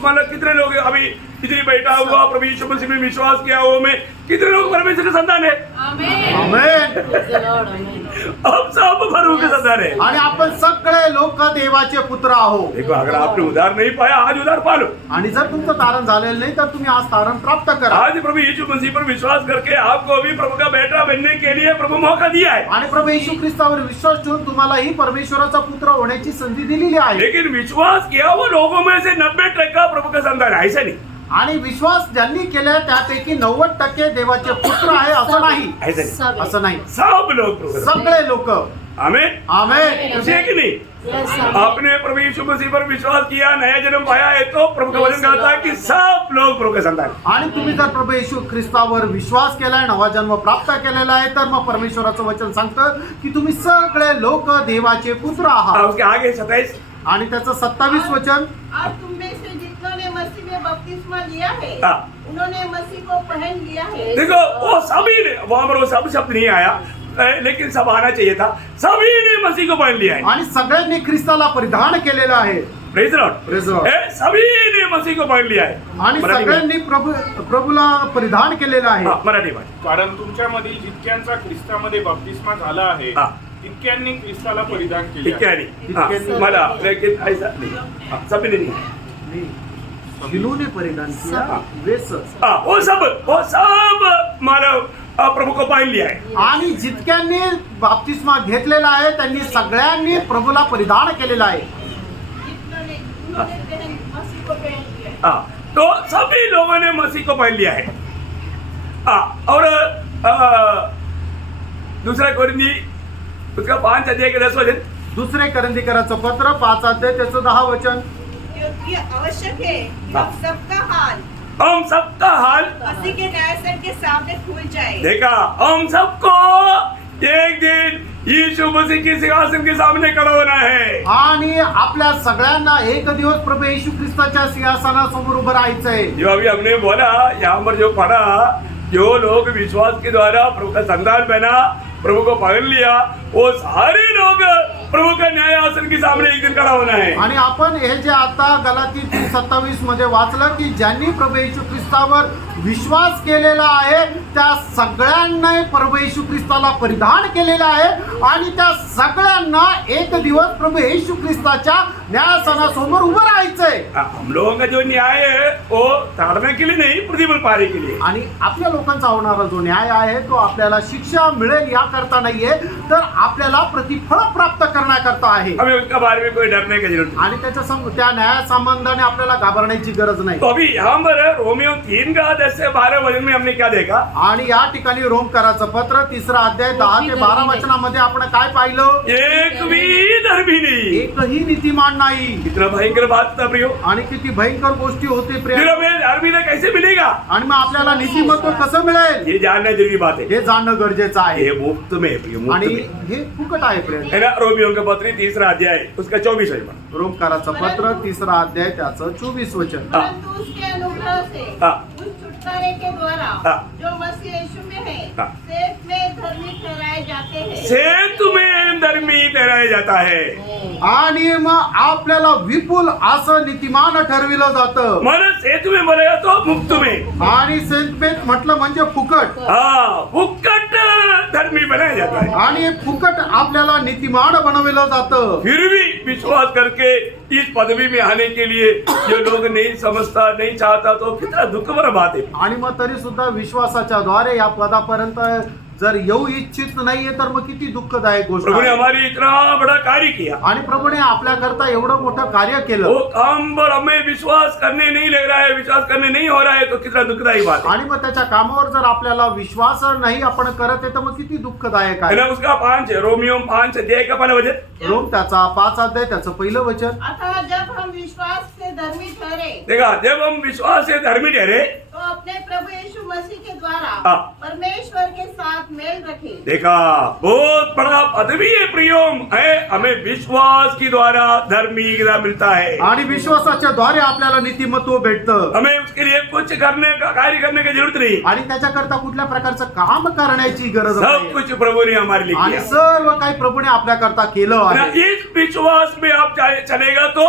मतलब कितने लोग अभी इतनी बैठा हुआ प्रभु यीशु मसीह में विश्वास किया हुआ में कितने लोग परमेश्वर के संतान है? आमेन. आमेन. Praise the Lord, amen. हम सब प्रभु के संतान है. आणि आपण सगळे लोक देवाचे पुत्र आहोत. देखो, अगर आपने उधार नहीं पाया, आज उधार पा लो. आणि जर तुमचं तारण झालेलं नाही तर तुम्ही आज तारण प्राप्त करा. आज प्रभु यीशु मसीह पर विश्वास करके आपको भी प्रभु का बेटा बनने के लिए प्रभु मौका दिया है. आणि प्रभू येशू ख्रिस्तावर विश्वास ठेवून तुम्हालाही परमेश्वराचा पुत्र होण्याची संधी दिलेली आहे. लेकिन विश्वास किया वो लोगों में से 90% प्रभु का संतान है. ऐसा नहीं. आणि विश्वास ज्यांनी केला त्यापैकी 90% देवाचे पुत्र आहे असं नाही. ऐसा नहीं. सब असं नाही. सब लोग प्रभु के संतान. सगळे लोक. आमेन. आमेन. खुशी है कि नहीं? Yes, amen. आपने प्रभु यीशु मसीह पर विश्वास किया, नया जन्म पाया है, तो प्रभु का वचन कहता है कि सब लोग प्रभु के संतान हैं. आणि तुम्ही जर प्रभू येशू ख्रिस्तावर विश्वास केलाय, नवा जन्म प्राप्त केलेला आहे, तर मग परमेश्वराचं वचन सांगतं की तुम्ही सगळे लोक देवाचे पुत्र आहात. उसके आगे 27. आणि त्याचं 27 वचन. और तुम में से जितनों ने मसीह में बपतिस्मा लिया है, हाँ. उन्होंने मसीह को पहन लिया है. देखो, वो सभी ने, वहां पर वो सब शब्द नहीं आया, लेकिन सब आना चाहिए था. सभी ने मसीह को पहन लिया है. आणि सगळ्यांनी ख्रिस्ताला परिधान केलेलं आहे. Praise the Lord. Praise the Lord. सभी ने मसीह को पहन लिया है. आणि मराठी में. सगळ्यांनी प्रभूला परिधान केलेलं आहे. हाँ, मराठी में. कारण तुमच्यामधील जितक्यांचा ख्रिस्तामध्ये बपतिस्मा झाला आहे हा. तितक्यांनी ख्रिस्ताला परिधान केले आहे. इत्यादि. हाँ, मला, लेकिन ऐसा नहीं. हाँ, सभी ने नहीं. नाही. जिन्होंने परिधान किया वे सब. हाँ, वो सब मानव प्रभु को पहन लिया है। आणि जितक्यांनी बाप्तिस्मा घेतलेला आहे त्यांनी सगळ्यांनी प्रभूला परिधान केलेला आहे. उन्होंने मसीह को पहन लिया है. हाँ, तो सभी लोगों ने मसीह को पहन लिया है. और दूसरा कोरिन्थी उसका 5 अध्याय के 10 वचन. दुसरे करंदीकराचं पत्र 5 अध्याय त्याचं 10 वचन. क्योंकि आवश्यक है कि हाँ. हम सबका हाल हम सबका हाल मसीह के न्यायसर के सामने खुल जाए. देखा, हम सबको एक दिन यीशु मसीह की सिंहासन के सामने खड़ा होना है. आणि आपल्या सगळ्यांना एक दिवस प्रभू येशू ख्रिस्ताच्या सिंहासनासमोर उभं राहायचंय. जो अभी हमने बोला यहाँ पर जो पढ़ा, जो लोग विश्वास के द्वारा प्रभु का संतान बना, प्रभु को पकड़ लिया, वो सारे लोग प्रभु का न्याय आसन के सामने एक दिन खड़ा होना है. आणि आपण हे जे आता गलाती 3:27 मध्ये वाचलं की ज्यांनी प्रभू येशू ख्रिस्तावर विश्वास केलेला आहे त्या सगळ्यांना प्रभू येशू ख्रिस्ताला परिधान केलेलं आहे आणि त्या सगळ्यांना एक दिवस प्रभू येशू ख्रिस्ताच्या न्यायासनासमोर उभं राहायचंय. हम लोगों का जो न्याय है वो ताड़ने के लिए नहीं, प्रतिफल पाने के लिए. आणि आपल्या लोकांचा होणारा जो न्याय आहे तो आपल्याला शिक्षा मिळेल याकरता नाहीये तर आपल्याला प्रतिफळ प्राप्त करण्याकरता आहे. हमें उसका बारे में कोई डरने की जरूरत नहीं. आणि त्या न्याया संबंधाने आपल्याला घाबरण्याची गरज नाही. तो अभी यहाँ पर रोमियो 3 का 10 से 12 वचन में हमने क्या देखा? आणि या ठिकाणी रोमकराचं पत्र 3 अध्याय 10 ते 12 वचनामध्ये आपण काय पाहिलं? एक भी धर्मी नहीं. एकही नीतिमान नाही. कितना भयंकर बात था प्रियो. आणि किती भयंकर गोष्टी होते फिर प्रिय. हमें धर्मीता कैसे मिलेगा? आणि मग आपल्याला नीतिमत्व कसं मिळेल ये जानना जरूरी बात है. हे जाणणं गरजेचं आहे. ये मुफ्त में है प्रियो, मुफ्त आणि में हे फुकट आहे प्रिय. है ना. रोमियो का पत्र 3 अध्याय उसका 24 वचन. रोमकाराचं पत्र 3 अध्याय त्याचं 24 वचन. परंतु उसके अनुग्रह से हाँ. उस छुटकारे के द्वारा हाँ. जो मसीह यीशु में है हाँ. सेठ में धर्मी ठहराए जाते हैं. सेतु में धर्मी ठहराया जाता है. आणि मग आपल्याला विपुल असं नीतिमान ठरविलं जातं. मन सेतु में बोलेगा तो मुफ्त में. आणि सेंटमेंट म्हटलं म्हणजे फुकट. हाँ, फुकट धर्मी बनाया जाता है. आणि फुकट आपल्याला नीतिमान बनवलं जातं. फिर भी विश्वास करके इस पदवी में आने के लिए जो लोग नहीं समझता, नहीं चाहता, तो कितना दुख भरा बात है. आणि मग तरी सुद्धा विश्वासाच्या द्वारे या पदापर्यंत जर येऊ इच्छित नाहीये तर मग किती दुःखदायक गोष्ट प्रभु ने आहे. हमारी इतना बड़ा कार्य किया. आणि प्रभूने आपल्याकरता एवढं मोठं कार्य वो केलं काम पर हमें विश्वास करने नहीं लग रहा है, विश्वास करने नहीं हो रहा है, तो कितना दुखदायी बात है. आणि मग त्याच्या कामावर जर आपल्याला विश्वास नाही आपण करत आहे तर मग किती दुःखदायक है आहे. ना. उसका 5 रोमियो 5 अध्याय का पहला वचन. रोम त्याचा 5 अध्याय त्याचं पहिलं वचन. अतः जब हम विश्वास से धर्मी ठहरे देखा, जब हम विश्वास से धर्मी ठहरे, तो अपने प्रभु यीशु मसीह के द्वारा हाँ. परमेश्वर के साथ मेल रखे. देखा, बहुत बड़ा पदवी है प्रियोम है. हमें विश्वास के द्वारा धर्मीता मिलता है. आणि विश्वासाच्या द्वारे आपल्याला नीतिमत्व भेटतं. हमें उसके लिए कुछ करने का कार्य करने की जरूरत नहीं. आणि त्याच्याकरता कुठल्या प्रकारचं काम करण्याची गरज सब नाही. कुछ प्रभु ने हमारे लिए आणि किया. सर्व काही प्रभूने आपल्याकरता केलं ना, आहे. इस विश्वास में आप चलेगा तो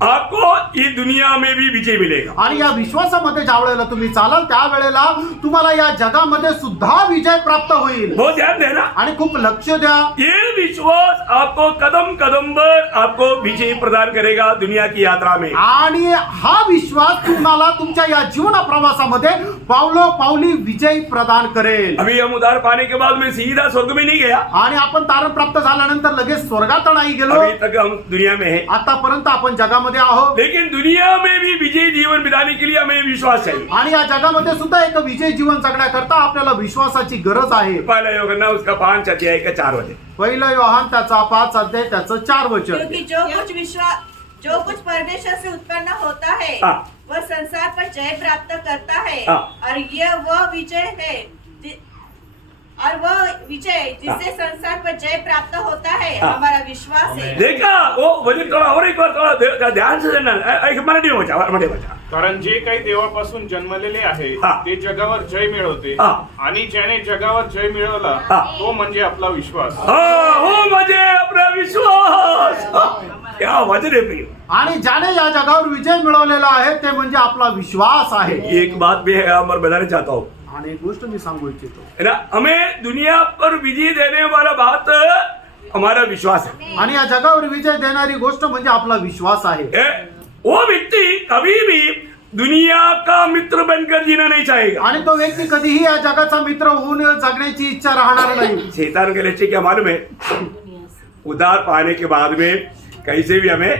आपको इस दुनिया में भी विजय मिलेगा. आणि या विश्वासामध्ये ज्या वेळेला तुम्ही चालाल त्यावेळेला तुम्हाला या जगामध्ये सुद्धा विजय प्राप्त होईल. बहुत ध्यान देना. आणि खूप लक्ष द्या. ये विश्वास आपको कदम कदम पर आपको विजय प्रदान करेगा दुनिया की यात्रा में. आणि हा विश्वास तुम्हाला तुमच्या या जीवन प्रवासामध्ये पावली विजय प्रदान करेल. अभी हम उधार पाने के बाद मैं सीधा स्वर्ग में नहीं गया. आणि आपण तारण प्राप्त झाल्यानंतर लगेच स्वर्गात नाही गेलो. अभी तक हम दुनिया में है, आतापर्यंत आपण जगामध्ये आहोत. लेकिन दुनिया में भी विजय जीवन बिताने के लिए हमें विश्वास चाहिए. आणि या जगामध्ये सुद्धा एक विजय जीवन जगण्याकरता आपल्याला विश्वासाची गरज आहे. पहला योगना उसका 5 अध्याय का 4 वचन. पहिलं योहान त्याचा 5 अध्याय त्याचं 4 वचन. क्योंकि जो कुछ परमेश्वर से उत्पन्न होता है हाँ. वह संसार पर जय प्राप्त करता है. हाँ. और यह वह विजय है जिससे संसार पर जय प्राप्त होता है. हाँ. हमारा विश्वास है. देखा, वो वचन थोड़ा और एक बार थोड़ा ध्यान से देना. मराठी में बचा. कारण जे काही देवापासून जन्मलेले आहे हा. ते जगावर जय मिळवते. हा. आणि ज्याने जगावर जय मिळवला हा. तो म्हणजे आपला विश्वास. हाँ, वो मुझे अपना विश्वास. क्या वचन है प्रिय. आणि ज्याने या जगावर विजय मिळवलेला आहे ते म्हणजे आपला विश्वास आहे. एक बात भी है, मैं बताना चाहता हूँ. आणि एक गोष्ट मी सांगू इच्छितो. है ना, हमें दुनिया पर विजय देने वाला बात हमारा विश्वास है. आणि या जगावर विजय देणारी गोष्ट म्हणजे आपला विश्वास आहे. वो व्यक्ति कभी भी दुनिया का मित्र बनकर जीना नहीं चाहेगा। आणि तो व्यक्ती कधीही या जगाचा मित्र होऊन जगण्याची इच्छा राहणार नाही. शैतान के लक्ष्य क्या मालूम है? दुनिया से उधार पाने के बाद में कैसे भी हमें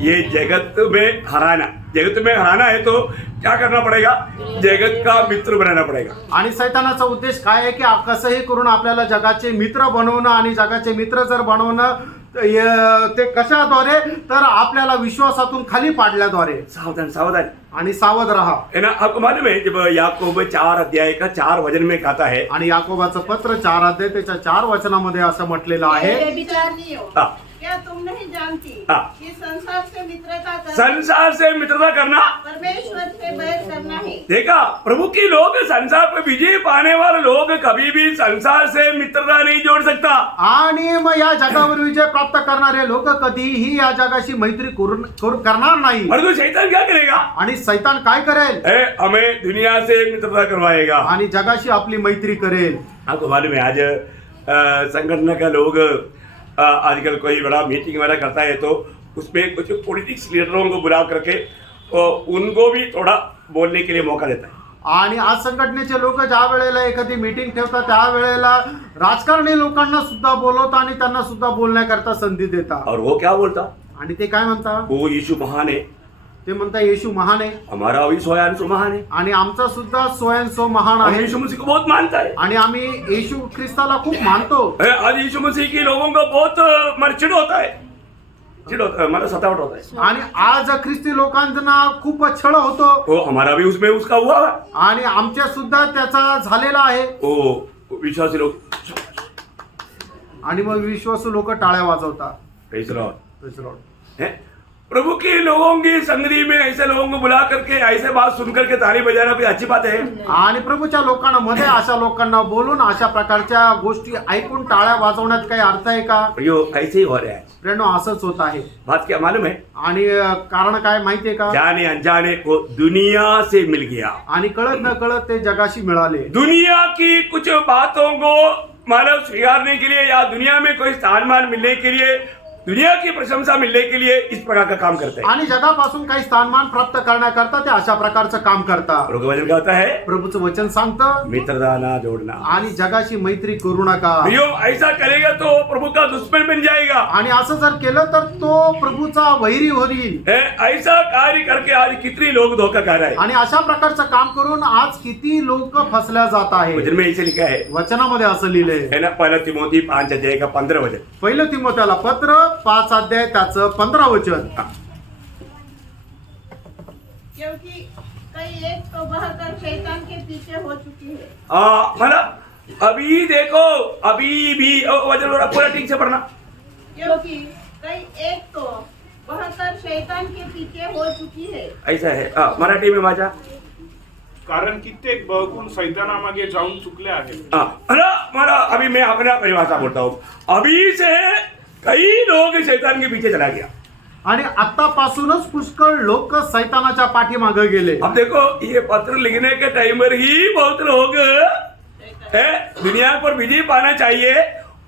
ये जगत में हराना है तो क्या करना पड़ेगा? जगत का मित्र बनाना पड़ेगा. आणि सैतानाचा उद्देश काय आहे की कसंही करून आपल्याला जगाचे मित्र बनवणं, आणि जगाचे मित्र जर बनवणं ते कशाद्वारे, तर आपल्याला विश्वासातून खाली पाडल्याद्वारे. सावधान सावधान आणि सावध राहा. है ना. आपको मालूम है जब याकूब 4 अध्याय का 4 वचन में कहता है, आणि याकोबाचं पत्र 4 अध्याय त्याच्या 4 वचनामध्ये असं म्हटलेलं आहे. व्यभिचारिणियों, हाँ, क्या तुम नहीं जानती हाँ. कि संसार से मित्रता करना संसार से मित्रता करना, परमेश्वर से बैर करना है? देखा प्रभु की लोग, संसार पर विजय पाने वाले लोग कभी भी संसार से मित्रता नहीं जोड़ सकता. आणि मग या जगावर विजय प्राप्त करणारे लोक कधीही या जगाशी मैत्री करणार नाही. परंतु शैतान क्या करेगा? आणि सैतान काय करेल? हमें दुनिया से मित्रता करवाएगा. आणि जगाशी आपली मैत्री करेल. आपको मालूम है आज संगठन का लोग आजकल कोई बड़ा मीटिंग वगैरह करता है तो उसमें कुछ पॉलिटिक्स लीडरों को बुला करके उनको भी थोड़ा बोलने के लिए मौका देता है. आणि आज संघटनेचे लोक ज्या वेळेला एखादी मीटिंग ठेवतात त्यावेळेला राजकारणी लोकांना सुद्धा बोलवतात आणि त्यांना सुद्धा बोलण्याकरता संधी देतात. और वो क्या बोलता? आणि ते काय म्हणतात? वो यीशु महान है, ते म्हणतात येशू महान आहे, हमारा भी स्वयं महान है, आणि आमचा सुद्धा स्वयं सो महान हम आहे, यीशु मसीह को बहुत मानता है. आणि आम्ही येशू ख्रिस्ताला खूप मानतो. आज यीशु मसीह के लोगों को बहुत चिढ़ होता है, मतलब सतावट होता है. आणि आज ख्रिस्ती लोकांना खूप छळ होतो. वो हमारा भी उसमें उसका हुआ है. आणि आमच्या सुद्धा त्याचा झालेला आहे. वो विश्वासी लोग आणि मग विश्वासू लोक टाळ्या वाजवतात. Praise the Lord. Praise the Lord. हैं? प्रभु के लोगों की संगति में ऐसे लोगों को बुला करके ऐसे बात सुन करके ताली बजाना कोई अच्छी बात है? आणि प्रभूच्या लोकांना मध्ये अशा लोकांना बोलून अशा प्रकारच्या गोष्टी ऐकून टाळ्या वाजवण्यात काही अर्थ आहे का? यो ऐसे ही हो रहा है. प्रेरणो असंच होत आहे. बात क्या मालूम है? आणि कारण काय माहितीये का? जाने अनजाने को दुनिया से मिल गया. आणि कळत न कळत ते जगाशी मिळाले. दुनिया की कुछ बातों को मानव स्वीकारने के लिए या दुनिया में कोई स्थान मान मिलने के लिए, दुनिया की प्रशंसा मिलने के लिए इस प्रकार का काम करते हैं. आणि जगापासून काही स्थानमान प्राप्त करण्याकरता ते अशा प्रकारचं काम करतात. प्रभु का वचन क्या होता है? प्रभूचं वचन सांगतं मित्रता ना जोड़ना. आणि जगाशी मैत्री करू नका. यो ऐसा करेगा तो प्रभु का दुश्मन बन जाएगा. आणि असं जर केलं तर तो प्रभूचा वैरी होईल. ऐसा कार्य करके आज कितने लोग धोखा खा रहे हैं. आणि अशा प्रकारचं काम करून आज किती लोक फसल्या जात आहे. वचन में ऐसे लिखा है, वचनामध्ये असं लिहिलंय. है ना. 1 तिमोथी 5 अध्याय का 15 वचन. पहिलं तिमोथेला पत्र 5 अध्याय त्याचं 15 वचन. क्योंकि कई एक तो बहकर शैतान के पीछे हो चुकी है. मतलब अभी देखो, अभी भी वचन पूरा ठीक से पढ़ना. क्योंकि कई एक तो बहकर शैतान के पीछे हो चुकी है. ऐसा है. मराठी में वाचा. कारण कित्येक बळकून सैतानामागे जाऊन चुकले आहेत. मला अभी मैं अपना परिभाषा बोलता हूँ. अभी से कई लोग शैतान के पीछे चला गया. आणि आतापासूनच पुष्कळ लोक सैतानाच्या पाठीमागे गेले. अब देखो ये पत्र लिखने के टाइम पर ही बहुत लोग दुनिया पर विजय पाना चाहिए,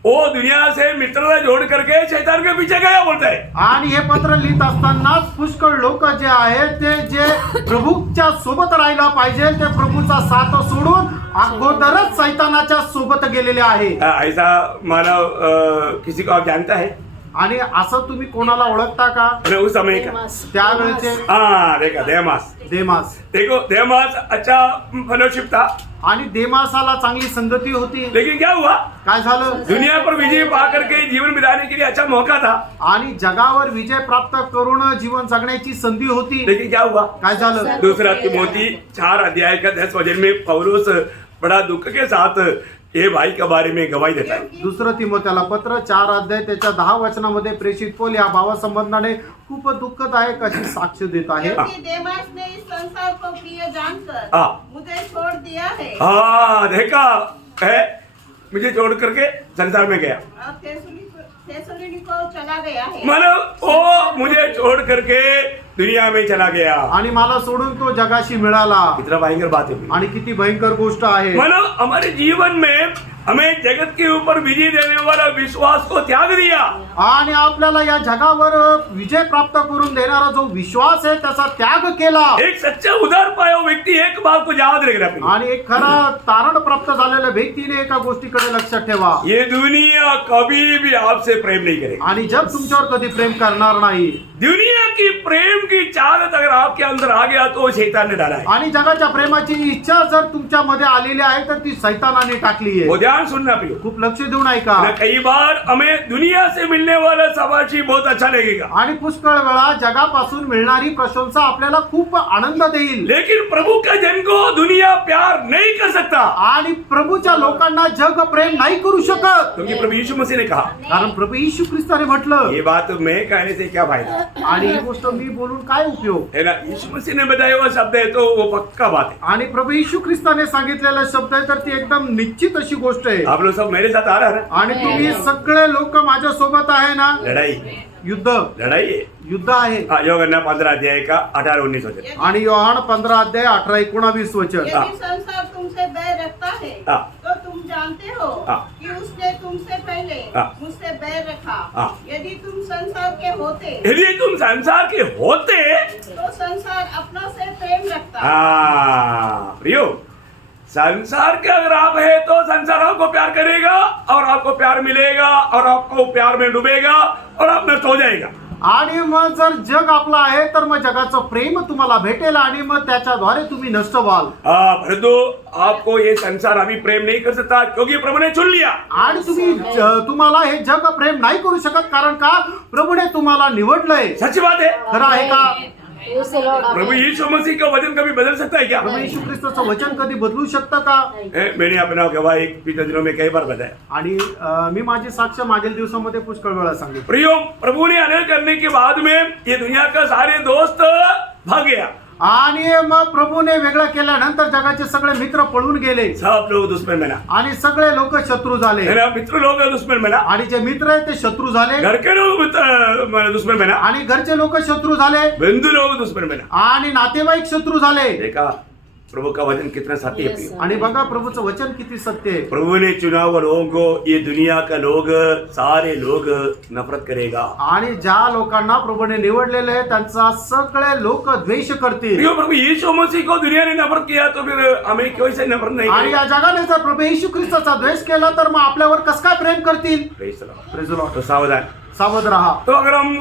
वो दुनिया से मित्रता जोड़ करके शैतान के पीछे गया बोलता है. आणि हे पत्र लिहित असतानाच पुष्कळ लोक जे आहेत ते जे प्रभूच्या सोबत राहायला पाहिजे ते प्रभूचा साथ सोडून अगोदरच सैतानाच्या सोबत गेलेले आहे. ऐसा मानव किसी को आप जानता है? आणि असं तुम्ही कोणाला ओळखता का? उस समय का देमास. त्यावेळेचे देखा देमास. देमास. देखो देमास अच्छा फेलोशिप था, आणि देमासाला चांगली संगती होती. लेकिन क्या हुआ? काय झालं? दुनिया पर विजय पा करके जीवन बिताने के लिए अच्छा मौका था, आणि जगावर विजय प्राप्त करून जीवन जगण्याची संधी होती. लेकिन क्या हुआ? काय झालं? दूसरा तिमोथी 4 अध्याय का 10 वचन में पौलुस बड़ा दुख के साथ ये भाई के बारे में गवाही देता है. दुसरं तिमोथेला पत्र 4 अध्याय त्याच्या 10 वचनामध्ये प्रेषित पौल या भावासंबंधाने खूप दुःखदायक अशी साक्ष देत आहे. क्योंकि देमास ने इस संसार को प्रिय जानकर हाँ. मुझे छोड़ दिया है देखा है, मुझे छोड़ करके संसार में गया. और थेसलोनिको चला गया है. मतलब वो मुझे छोड़ करके दुनिया में चला गया. आणि मला सोडून तो जगाशी मिळाला. इतना भयंकर बात है. आणि किती भयंकर गोष्ट आहे. मतलब हमारे जीवन में हमें जगत के ऊपर विजय देने वाला विश्वास को त्याग दिया। आणि आपल्याला या जगावर विजय प्राप्त करून देणारा जो विश्वास आहे त्याचा त्याग केला एक सच्चा उदार पाया हुआ व्यक्ति एक बात को याद रखना प्रिय। आणि एक खरा तारण प्राप्त झालेल्या व्यक्तीने एका गोष्टीकडे लक्ष ठेवा ये दुनिया कभी भी आपसे प्रेम नहीं करेगी। आणि जग तुमच्यावर कधी प्रेम करणार नाही दुनिया की प्रेम की चाहत अगर आपके अंदर आ गया तो वो शैतान ने डाला है। आणि जगाच्या प्रेमाची इच्छा जर तुमच्यामध्ये आलेली आहे तर ती सैतानाने टाकली वो आहे ध्यान सुनना प्रिय। खूप लक्ष देऊन ऐका ना कई बार हमें दुनिया से मिलने वाला शाबाशी बहुत अच्छा लगेगा, आणि पुष्कळ वेळा जगापासून मिळणारी प्रशंसा आपल्याला खूप आनंद देईल लेकिन प्रभु का जन को दुनिया प्यार नहीं कर सकता, आणि प्रभूच्या लोकांना जग प्रेम नाही करू शकत क्योंकि प्रभु यीशु मसीह ने कहा। कारण प्रभू येशू ख्रिस्ताने म्हटलं ये बात मैं कहने से क्या फायदा आणि ही गोष्ट मी बोलून काय उपयोग है ना। यीशु मसीह ने बताया हुआ शब्द है तो वो पक्का बात है। आणि प्रभू येशू ख्रिस्ताने सांगितलेला शब्द आहे तर ती एकदम निश्चित अशी गोष्ट आहे आप लोग सब मेरे साथ आ रहा है ना। आणि तुम्ही सगळे लोक माझ्या सोबत आहे ना लड़ाई युद्ध लड़ाई है। युद्ध आहे हाँ, योगन्ना 15 अध्याय का 18-19 वचन। आणि योहान 15 अध्याय 18-19 वचन यदि संसार तुमसे बैर रखता है हाँ। तो तुम जानते हो हाँ। कि उसने तुमसे पहले हाँ। मुझसे बैर रखा। हाँ। यदि तुम संसार के होते यदि तुम संसार के होते तो संसार अपना से प्रेम रखता। हाँ प्रियो, संसार के अगर आप है तो संसार आपको प्यार करेगा और आपको प्यार मिलेगा और आपको प्यार में डूबेगा और आप नष्ट हो जाएगा। आणि मग जर जग आपलं आहे तर मग जगाचं प्रेम तुम्हाला भेटेल आणि मग त्याच्याद्वारे तुम्ही नष्ट व्हाल हाँ, परंतु आपको ये संसार अभी प्रेम नहीं कर सकता क्योंकि प्रभु ने चुन लिया। आणि तुम्हाला हे जग प्रेम नाही करू शकत कारण का प्रभूने तुम्हाला निवडलंय सच बात है। खरं आहे का Praise the Lord. प्रभु यीशु मसीह का वचन कभी बदल सकता है क्या? प्रभू येशू ख्रिस्ताचं वचन कधी बदलू शकतं का मैंने अपना गवाह एक बीते दिनों में कई बार बताया। आणि मी माझी साक्ष मागील दिवसामध्ये पुष्कळ वेळा सांगितलं प्रियो, प्रभु ने अनल करने के बाद में ये दुनिया का सारे दोस्त भाग गया। आणि मग प्रभूने वेगळं केल्यानंतर जगाचे सगळे मित्र पळून गेले सब लोग दुश्मन बना, आणि सगळे लोक शत्रू झाले है ना। मित्र लोग दुश्मन बना, आणि जे मित्र आहेत ते शत्रू झाले घर के लोग दुश्मन बना, आणि घरचे लोक शत्रू झाले बंधु लोग दुश्मन बना। आणि नातेवाईक शत्रू झाले देखा प्रभु का वचन कितना सत्य है प्रियो। आणि बघा प्रभूचं वचन किती सत्य आहे प्रभु ने चुना हुआ लोगों को ये दुनिया का लोग सारे लोग नफरत करेगा। आणि ज्या लोकांना प्रभूने निवडलेले आहे त्यांचा सगळे लोक द्वेष करतील प्रियो, प्रभु यीशु मसीह को दुनिया ने नफरत किया तो फिर हमें क्यों से नफरत नहीं आणि करेगा? या जगाने जर प्रभू येशू ख्रिस्ताचा द्वेष केला तर मग आपल्यावर कसं काय प्रेम करतील Praise the Lord. Praise the Lord. तो सावधान। सावध रहा तो अगर हम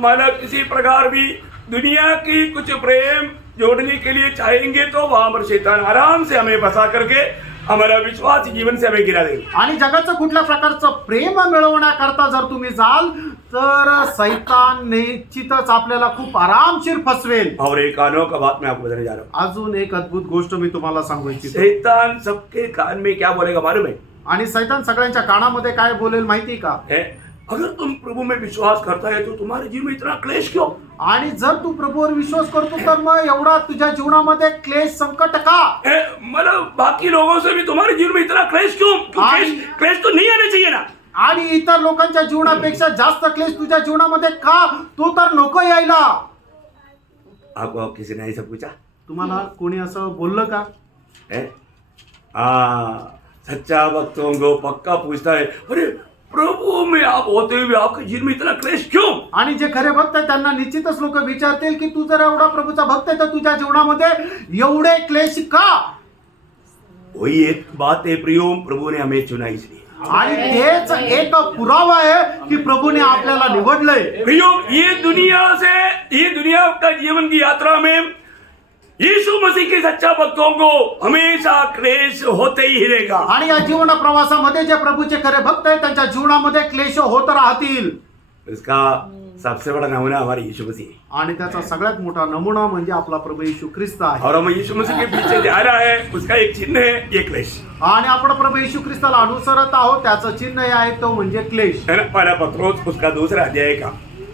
मतलब किसी प्रकार भी दुनिया की कुछ प्रेम जोड़ने के लिए चाहेंगे तो वहां पर शैतान आराम से हमें फंसा करके हमारा विश्वास जीवन से हमें गिरा देगा। आणि जगाचं कुठल्या प्रकारचं प्रेम मिळवण्याकरता जर तुम्ही जाल तर सैतान निश्चितच आपल्याला खूप आरामशीर फसवेल और एक अनोखा बात मैं आपको बताने जा रहा हूँ। अजून एक अद्भुत गोष्ट मी तुम्हाला सांगू इच्छितो शैतान सबके कान में क्या बोलेगा मालूम है? आणि सैतान सगळ्यांच्या कानामध्ये काय बोलेल माहिती का है? अगर तुम प्रभु में विश्वास करता है तो तुम्हारे जीवन में इतना क्लेश क्यों? आणि जर तू प्रभूवर विश्वास करतो तर मग एवढा तुझ्या जीवनामध्ये क्लेश संकट का है? मतलब बाकी लोगों से भी तुम्हारे जीवन में इतना क्लेश क्यों? क्लेश तो नहीं आना चाहिए ना। आणि इतर लोकांच्या जीवनापेक्षा जास्त क्लेश तुझ्या जीवनामध्ये का तो तर नको यायला आपको किसी ने ऐसा पूछा तुम्हाला कोणी असं बोललं का है? सच्चा भक्तों को पक्का पूछता है, अरे प्रभु में आप होते हुए आपके जीवन में इतना क्लेश क्यों? आणि जे खरे भक्त आहेत त्यांना निश्चितच लोक विचारतील की तू जर एवढा प्रभूचा भक्त आहे तर तुझ्या जीवनामध्ये एवढे क्लेश का वही एक बात है प्रियो, प्रभु ने हमें चुना इसलिए। आणि तेच एक पुरावा आहे की प्रभूने आपल्याला निवडलंय प्रियो, ये दुनिया का जीवन की यात्रा में यीशु मसीह के सच्चा भक्तों को हमेशा क्लेश होते ही रहेगा। आणि या जीवन प्रवासामध्ये जे प्रभूचे खरे भक्त आहेत त्यांच्या जीवनामध्ये क्लेश होत राहतील इसका सबसे बड़ा नमूना हमारे यीशु मसीह है। आणि त्याचा सगळ्यात मोठा नमुना म्हणजे आपला प्रभू येशू ख्रिस्त आहे और हम यीशु मसीह के पीछे जा रहा है, उसका एक चिन्ह है ये क्लेश, आणि आपण प्रभू येशू ख्रिस्ताला अनुसरत आहोत त्याचं चिन्ह हे आहे तो म्हणजे क्लेश है ना। पहला पत्रोस उसका दूसरा अध्याय का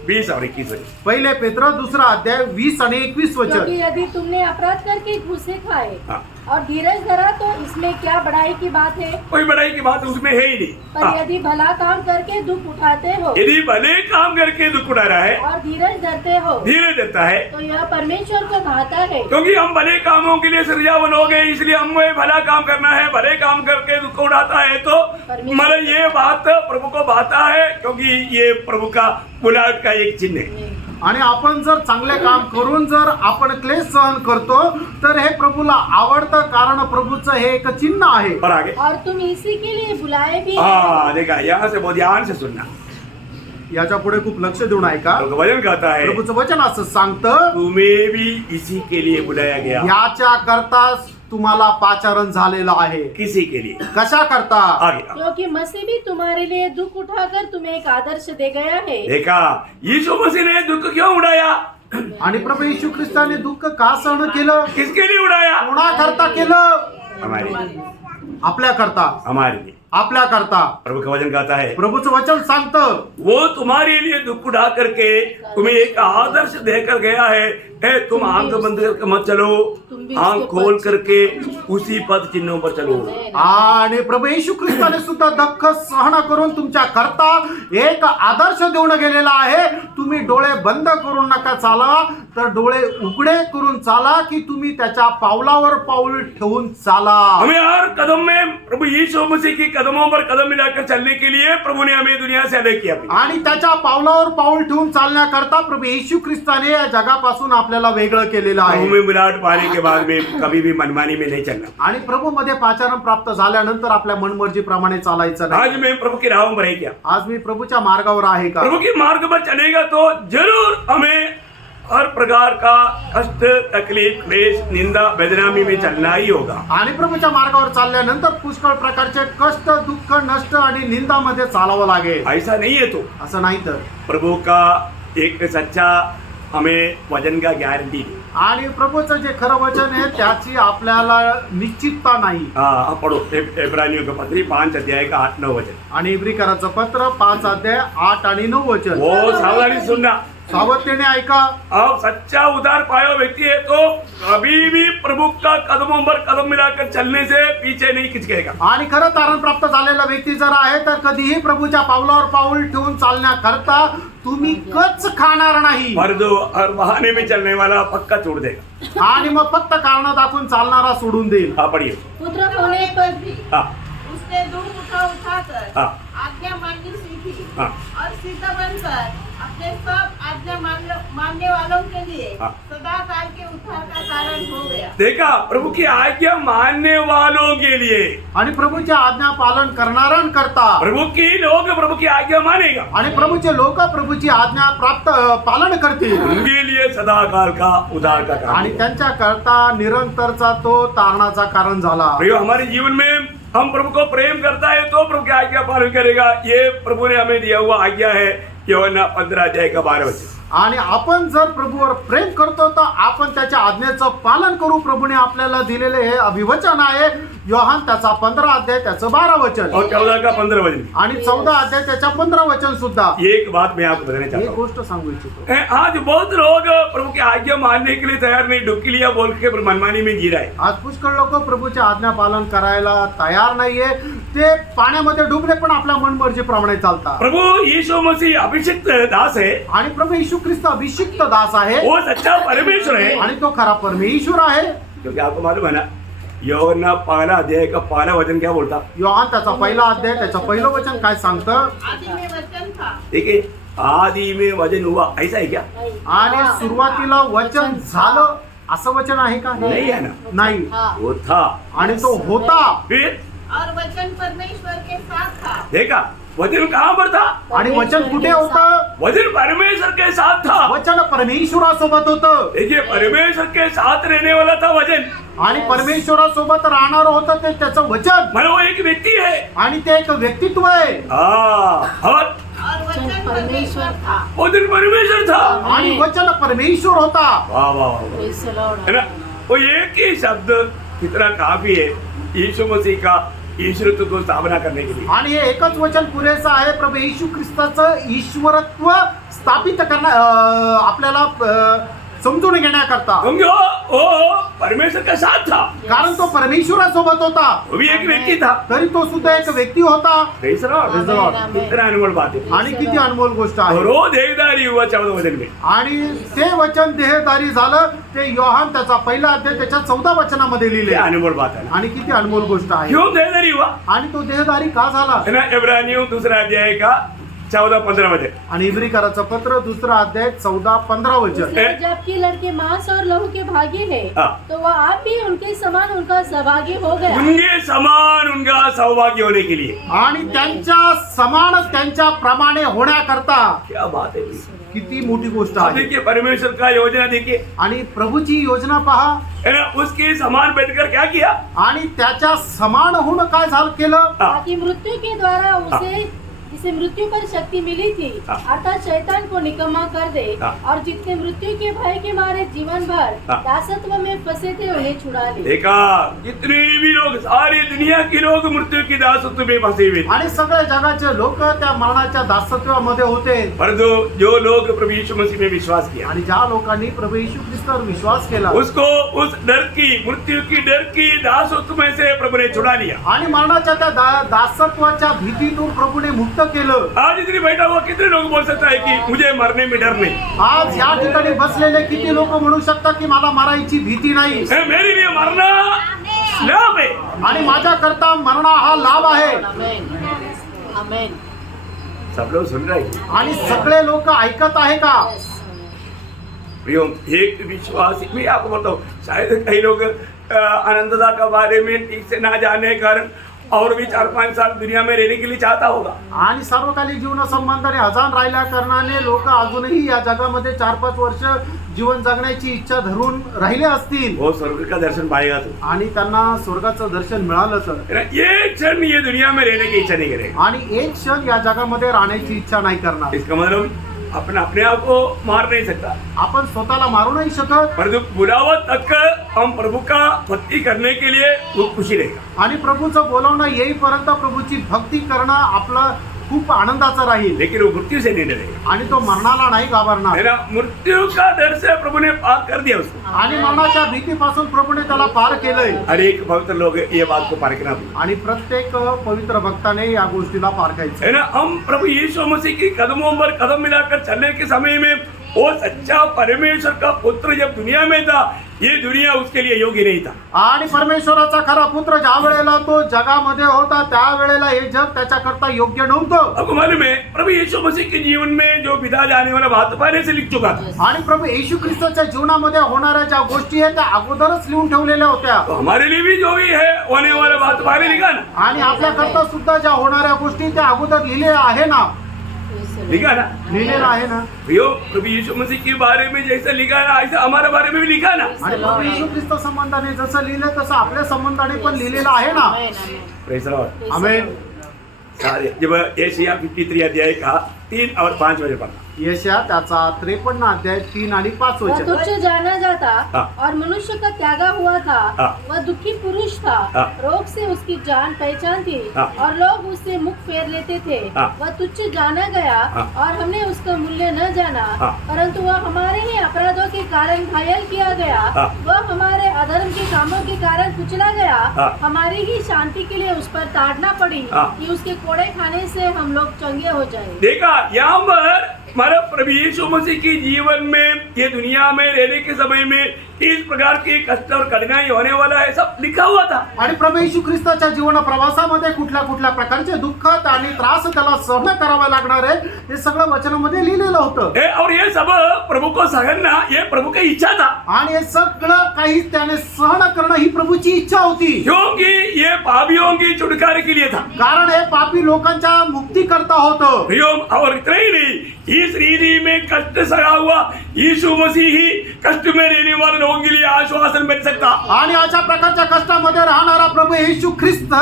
20 और 21 वचन। पहिले पेत्र दुसरा अध्याय 20 आणि 21 वचन क्योंकि यदि तुमने अपराध करके घूसे खाए हाँ। और धीरज धरा तो इसमें क्या बड़ाई की बात है। कोई बड़ाई की बात उसमें है ही नहीं। पर हाँ, यदि भला काम करके दुख उठाते हो यदि भले काम करके दुख उठा रहा है, और धीरज धरते हो धीरे देता है, तो यह परमेश्वर को भाता है। क्योंकि हम भले कामों के लिए सृजावन हो गए, इसलिए हमें भला काम करना है। भले काम करके दुख उठाता है तो मतलब ये बात प्रभु को भाता है, क्योंकि ये प्रभु का बुलाहट का एक चिन्ह है। आणि आपण जर चांगले काम करून जर आपण क्लेश सहन करतो तर हे प्रभूला आवडतं, कारण प्रभूचं हे एक चिन्ह आहे. और आगे और तुम इसी के लिए बुलाए भी हैं। हाँ देखा, यहाँ से बहुत ध्यान से सुनना। याच्या पुढे खूप लक्ष देऊन ऐका. तो वचन कहता है प्रभूचं वचन असं सांगतं, तुम्हें भी इसी के लिए बुलाया गया। याच्या करता तुम्हाला पाचारण झालेलं आहे. किसी के लिए? कशा करता? आगे क्योंकि मसीह भी तुम्हारे लिए दुख उठाकर तुम्हें एक आदर्श दे गया है। देखा, यीशु मसीह ने दुख क्यों उड़ाया? आणि प्रभू येशू ख्रिस्ताने दुःख का सहन केलं? किसके लिए उड़ाया? कोणाकरता केलं? हमारे लिए, आपल्या करता, हमारे लिए। आपल्या करता. प्रभु का वचन कहता है प्रभूचं वचन सांगतं, वो तुम्हारे लिए दुख उठा करके तुम्हें एक आदर्श देकर गया है। तुम आंख बंद करके मत चलो, आंख खोल करके उसी पद चिन्हों पर चलो। आणि प्रभू येशू ख्रिस्ताने सुद्धा दुःख सहन करून तुमच्या करता एक आदर्श देऊन गेलेला आहे. तुम्ही डोळे बंद करून नका चाला, तर डोळे उघडे करून चाला, की तुम्ही त्याच्या पावलावर पाऊल ठेवून चाला. हमें हर कदम में प्रभु यीशु मसीह की कदमों पर कदम मिलाकर चलने के लिए प्रभु ने हमें दुनिया से अलग किया। आणि त्याच्या पावलावर पाऊल ठेवून चालण्याकरता प्रभू येशू ख्रिस्ताने या जगापासून आपल्याला वेगळं केलेलं प्रभु आहे. में मिलावट पाने के बाद में कभी भी मनमानी में नहीं चलना। आणि प्रभू मध्ये पाचारण प्राप्त झाल्यानंतर आपल्या मनमर्जीप्रमाणे चालायचं नाही. आज मैं प्रभु की राहों पर है क्या? आज मी प्रभूच्या मार्गावर आहे का? प्रभु के मार्ग पर चलेगा तो जरूर हमें हर प्रकार का कष्ट, तकलीफ, क्लेश, निंदा, बदनामी में चलना ही होगा। आणि प्रभूच्या मार्गावर चालल्यानंतर पुष्कळ प्रकारचे कष्ट, दुःख, नष्ट आणि निंदामध्ये चालावं लागेल. ऐसा नहीं है तो असं नाही तर. प्रभु का एक सच्चा हमें वचन का गारंटी दी। आणि प्रभूचं जे खरं वचन आहे त्याची आपल्याला निश्चितता नाही. हाँ पढ़ो इब्रानियों का पत्री 5 अध्याय का 8-9 वचन। आणि इब्रिकराचं पत्र 5 अध्याय 8 आणि 9 वचन. वो सावधानी से सुनना। सावधतेने ऐका. अब सच्चा उदार पाया व्यक्ति है तो कभी भी प्रभु का कदमों पर कदम मिलाकर चलने से पीछे नहीं खिंचकेगा। आणि खरं तारण प्राप्त झालेला व्यक्ती जर आहे तर कधीही प्रभूच्या पावलावर पाऊल ठेवून चालण्याकरता तुम्ही कच खाणार नाही. पर जो हर बहाने में चलने वाला पक्का छोड़ देगा। आणि मग फक्त कारण दाखवून चालणारा सोडून देईल. हाँ पढ़िए। पुत्र होने पर भी हाँ उसने दुख उठाकर हाँ आज्ञा माननी सीखी हाँ और सिद्ध बनकर अपने सब आज्ञा मानने वालों के लिए हाँ। सदा काल के उद्धार का कारण हो गया। देखा, प्रभु की आज्ञा मानने वालों के लिए, आणि प्रभूचे आज्ञा पालन करणाऱ्यांकरता, प्रभु की लोग प्रभु की आज्ञा मानेगा आणि प्रभूचे लोक प्रभूची आज्ञा प्राप्त पालन करतील, उनके लिए सदा काल का उद्धार का आणि कारण। त्यांच्या करता निरंतरचा तो तारणाचा कारण झाला. प्रियो, हमारे जीवन में हम प्रभु को प्रेम करता है तो प्रभु की आज्ञा पालन करेगा। ये प्रभु ने हमें दिया हुआ आज्ञा है, यूहन्ना 15 अध्याय का 12 वचन। आणि आपण जर प्रभूवर प्रेम करतो तर आपण त्याच्या आज्ञेचं पालन करू. प्रभूने आपल्याला दिलेले हे अभिवचन आहे. योहान त्याचा 15 अध्याय त्याचं 12 वचन और 14 का 15 वचन। आणि 14 अध्याय त्याच्या 15 वचन सुद्धा. एक बात मैं आपको बताना एक चाहता हूँ। गोष्ट सांगू इच्छितो. आज बहुत लोग प्रभु की आज्ञा मानने के लिए तैयार नहीं, डुबकी लिया बोल के मनमानी में जी रहा है। आज पुष्कळ लोक प्रभूचे आज्ञा पालन करायला तयार नाहीये. ते पाण्यामध्ये डुबले पण आपल्या मनमर्जीप्रमाणे चालतात. प्रभु यीशु मसीह अभिषिक्त दास है, आणि प्रभू येशू ख्रिस्त अभिषिक्त दास आहे वो सच्चा परमेश्वर है। आणि तो खरा परमेश्वर आहे. क्योंकि आपको मालूम है ना, यूहन्ना 1 अध्याय का 1 वचन क्या बोलता? योहान त्याचा 1 अध्याय त्याचं 1 वचन काय सांगतं? आदि में वचन था। देखिए, आदि में वचन हुआ, ऐसा है क्या? आणि सुरुवातीला वचन झालं असं वचन आहे का? नहीं है ना, नाही. वो था आणि तो होता. फिर और वचन परमेश्वर के साथ था। देखा, वचन कहाँ पर था? आणि वचन कुठे होतं? वचन परमेश्वर के साथ था। वचन परमेश्वरासोबत होतं. देखिए, परमेश्वर के साथ रहने वाला था वचन, आणि परमेश्वरासोबत राहणार होतं ते त्याचं वचन. मतलब वो एक व्यक्ति है। आणि ते एक व्यक्तित्व आहे. और वचन परमेश्वर था। वचन परमेश्वर था आणि वचन परमेश्वर होता. वाह वाह वाह। Praise the Lord. है ना, वो एक ही शब्द कितना काफी है यीशु मसीह का ईश्वरत्व को स्थापना करने के लिए। आणि हे एकच वचन पुरेसं आहे प्रभू येशू ख्रिस्ताचं ईश्वरत्व स्थापित करण्या आपल्याला समजून घेण्याकरता, क्योंकि वो परमेश्वर का साथ था, कारण तो परमेश्वरासोबत होता, वो भी एक व्यक्ति था। तरी तो सुद्धा एक व्यक्ती होता. Praise the Lord. Praise the Lord. कितना अनमोल बात है। आणि किती अनमोल गोष्ट आहे. और वो देवदारी हुआ 14 वचन में। आणि ते वचन देहधारी झालं, ते योहान त्याचा पहिला अध्याय त्याच्या 14 वचनामध्ये लिहिले. क्या अनमोल बात है ना। आणि किती अनमोल गोष्ट आहे. क्यों देवदारी हुआ आणि तो देहधारी का झाला. है ना। इब्रानियों दूसरा अध्याय का 14-15 वचन। आणि इब्रिकराचा पत्र दुसरा अध्याय 14-15 वचन. इसलिए जबकि लड़के मांस और लहू के भागी है, हाँ। तो वह आप भी उनके समान उनका सहभागी हो गया. उनके समान उनका सौभाग्य होने के लिए। आणि त्यांच्या समान त्यांच्या प्रमाणे होण्याकरता क्या बात है। किती मोठी गोष्ट आप आहे. देखिए परमेश्वर का योजना देखिए, आणि प्रभूची योजना पहा. है ना। उसके समान बैठकर क्या किया, आणि त्याच्या समान होऊन काय झालं केलं. ताकि मृत्यु के द्वारा जिसे मृत्यु पर शक्ति मिली थी, हाँ। अर्थात शैतान को निकम्मा कर दे, हाँ। और जितने मृत्यु के भय के मारे जीवन भर हाँ। दासत्व में फंसे थे उन्हें छुड़ा ले. देखा जितने भी लोग, सारी दुनिया के लोग मृत्यु की दासत्व में फंसे हुए थे। आणि सगळ्या जगाचे लोक त्या मरणाच्या दासत्वामध्ये होते. परंतु जो लोग प्रभु यीशु मसीह में विश्वास किया, आणि ज्या लोकांनी प्रभू येशू ख्रिस्तावर विश्वास केला, उसको उस डर की, मृत्यु की डर की दासत्व में से प्रभु ने छुड़ा लिया। आणि मरणाच्या त्या दासत्वाच्या भीतीतून प्रभूने मुक्त केलं. आज इतनी बैठा हुआ कितने लोग बोल सकता है कि मुझे मरने में डर नहीं, आज या ठिकाणी बसलेले किती लोक म्हणू शकतात की मला मरायची भीती नाही. मेरे लिए मरना लाभ है। आणि माझ्याकरता मरणा हा लाभ आहे. आमेन. आमेन. सब लोग सुन रहे हैं। आणि सगळे लोक ऐकत आहे का. प्रियो, एक विश्वास मैं आपको बोलता हूँ, शायद कई लोग आनंददा के बारे में ठीक से ना जाने के कारण और भी 4-5 साल दुनिया में रहने के लिए चाहता होगा। आणि सार्वकालिक जीवन संबंधाने अजाण राहिल्या कारणाने लोक अजूनही या जगामध्ये 4-5 वर्ष जीवन जगण्याची इच्छा धरून राहिले असतील. वो स्वर्ग का दर्शन पाएगा तो। आणि त्यांना स्वर्गाचं दर्शन मिळालं तर. ये क्षण ये दुनिया में रहने की इच्छा नहीं करेगा। आणि एक क्षण या जगामध्ये राहण्याची इच्छा नाही करणार. इसका मतलब अपने आप को मार नहीं सकता, आपण स्वतःला मारू नाही शकत. परंतु बुलावा तक हम प्रभु का भक्ति करने के लिए वो खुशी रहेगा। आणि प्रभूचं बोलावणं येईपर्यंत प्रभूची भक्ती करणं आपलं खूप आनंदाचं राहील. लेकिन वो मृत्यु से नहीं डरेगा, आणि तो मरणाला नाही घाबरणार. है ना। मृत्यु का डर से प्रभु ने पार कर दिया उसको। आणि मरणाच्या भीतीपासून प्रभूने त्याला पार केलंय. हर एक भक्त लोग ये बात को पार करना, आणि प्रत्येक पवित्र भक्ताने या गोष्टीला पार करायचं. है ना। हम प्रभु यीशु मसीह की कदमों पर कदम मिलाकर चलने के समय में वो सच्चा परमेश्वर का पुत्र जब दुनिया में था, ये दुनिया उसके लिए योग्य नहीं था। आणि परमेश्वराचा खरा पुत्र ज्या वेळेला तो जगामध्ये होता त्यावेळेला हे जग त्याच्याकरता योग्य नव्हतं. आपको मालूम है प्रभु यीशु मसीह के जीवन में जो बिता जाने वाला बात पहले से लिख चुका था। आणि प्रभू येशू ख्रिस्ताच्या जीवनामध्ये होणाऱ्या ज्या गोष्टी आहेत त्या अगोदरच लिहून ठेवलेल्या होत्या. तो हमारे लिए भी जो भी है होने वाला बात पहले लिखा ना, आणि आपल्याकरता सुद्धा ज्या होणाऱ्या गोष्टी त्या अगोदर लिहिलेल्या आहे ना. लिखा ना। लिहिलेलं आहे ना. प्रियो, प्रभु यीशु मसीह के बारे में जैसा लिखा ना, ऐसा हमारे बारे में भी लिखा ना। आणि प्रभू येशू ख्रिस्त संबंधाने जसं लिहिलं तसं आपल्या संबंधाने पण लिहिलेलं आहे ना. Amen. Amen. Praise the lord. Amen. सारे जब एशिया 53 अध्याय का 3 और 5 वचन पढ़ना। यशया त्याचा 53 अध्याय 3 आणि 5 वह वचन. तुच्छ जाना जाता हाँ। और मनुष्य का त्यागा हुआ था. हाँ। वह दुखी पुरुष था, हाँ। रोग से उसकी जान पहचान थी, हाँ। और लोग उससे मुख फेर लेते थे. हाँ। वह तुच्छ जाना गया हाँ। और हमने उसका मूल्य न जाना. हाँ। परंतु वह हमारे ही अपराधों के कारण घायल किया गया. हाँ। वह हमारे अधर्म के कामों के कारण कुचला गया. हाँ। हमारी ही शांति के लिए उस पर ताड़ना पड़ी, हाँ। कि उसके कोड़े खाने से हम लोग चंगे हो जाए. देखा यहाँ पर हमारा प्रभु यीशु मसीह के जीवन में, ये दुनिया में रहने के समय में इस प्रकार की कष्ट और कठिनाई होने वाला है, सब लिखा हुआ था। आणि प्रभू येशू ख्रिस्ताच्या जीवन प्रवासामध्ये कुठल्या कुठल्या प्रकारचे दुःख आणि त्रास त्याला सहन करावा लागणार आहे हे सगळं वचनामध्ये लिहिलेलं होतं. और ये सब प्रभु को सहना, ये प्रभु की इच्छा था। आणि हे सगळं काही त्याने सहन करणं ही प्रभूची इच्छा होती. क्योंकि ये पापियों की छुटकारे के लिए था। कारण हे पापी लोकांच्या मुक्ती करता होतं. प्रियो, और इतना ही नहीं, इस रीति में कष्ट सहा हुआ यीशु मसीह ही कष्ट में रहने वाले लोगों के लिए आश्वासन बन सकता। आणि अशा प्रकारच्या कष्टामध्ये राहणारा प्रभू येशू ख्रिस्त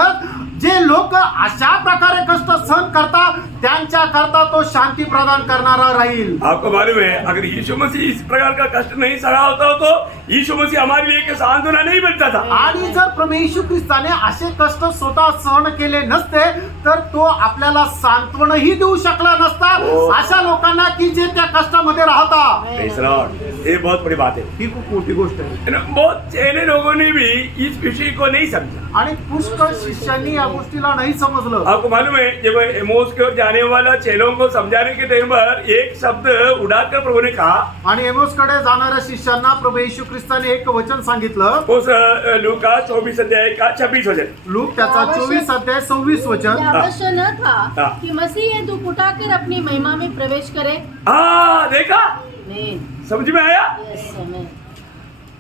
जे लोक अशा प्रकारे कष्ट सहन करतात त्यांच्या करता तो शांती प्रदान करणारा राहील. आपको मालूम है अगर यीशु मसीह इस प्रकार का कष्ट नहीं सहा होता तो यीशु मसीह हमारे लिए एक सांत्वना नहीं बनता था. आणि जर प्रभू येशू ख्रिस्ताने असे कष्ट स्वतः सहन केले नसते तर तो आपल्याला सांत्वनही देऊ शकला नसता अशा लोकांना की जे त्या कष्टामध्ये राहतात. Praise the Lord. ये बहुत बड़ी बात है. ही खूप मोठी गोष्ट आहे. बहुत चेले लोगों ने भी इस विषय को नहीं समझा. आणि पुष्कळ शिष्यांनी या गोष्टीला नाही समजलं. आपको मालूम है जब एमोस की ओर जाने वाला चेलों को समझाने के टाइम पर एक शब्द उड़ाकर प्रभु ने कहा. आणि एमोसकडे जाणाऱ्या शिष्यांना प्रभू येशू ख्रिस्ताने एक वचन सांगितलं. उस लूका 24 अध्याय का 26 वचन. लूक त्याचा 24 अध्याय 26 वचन. ये अवश्य न था हाँ। कि मसीह ये दुख उठाकर अपनी महिमा में प्रवेश करे. हाँ देखा आमीन. समझ में आया. यस, आमीन.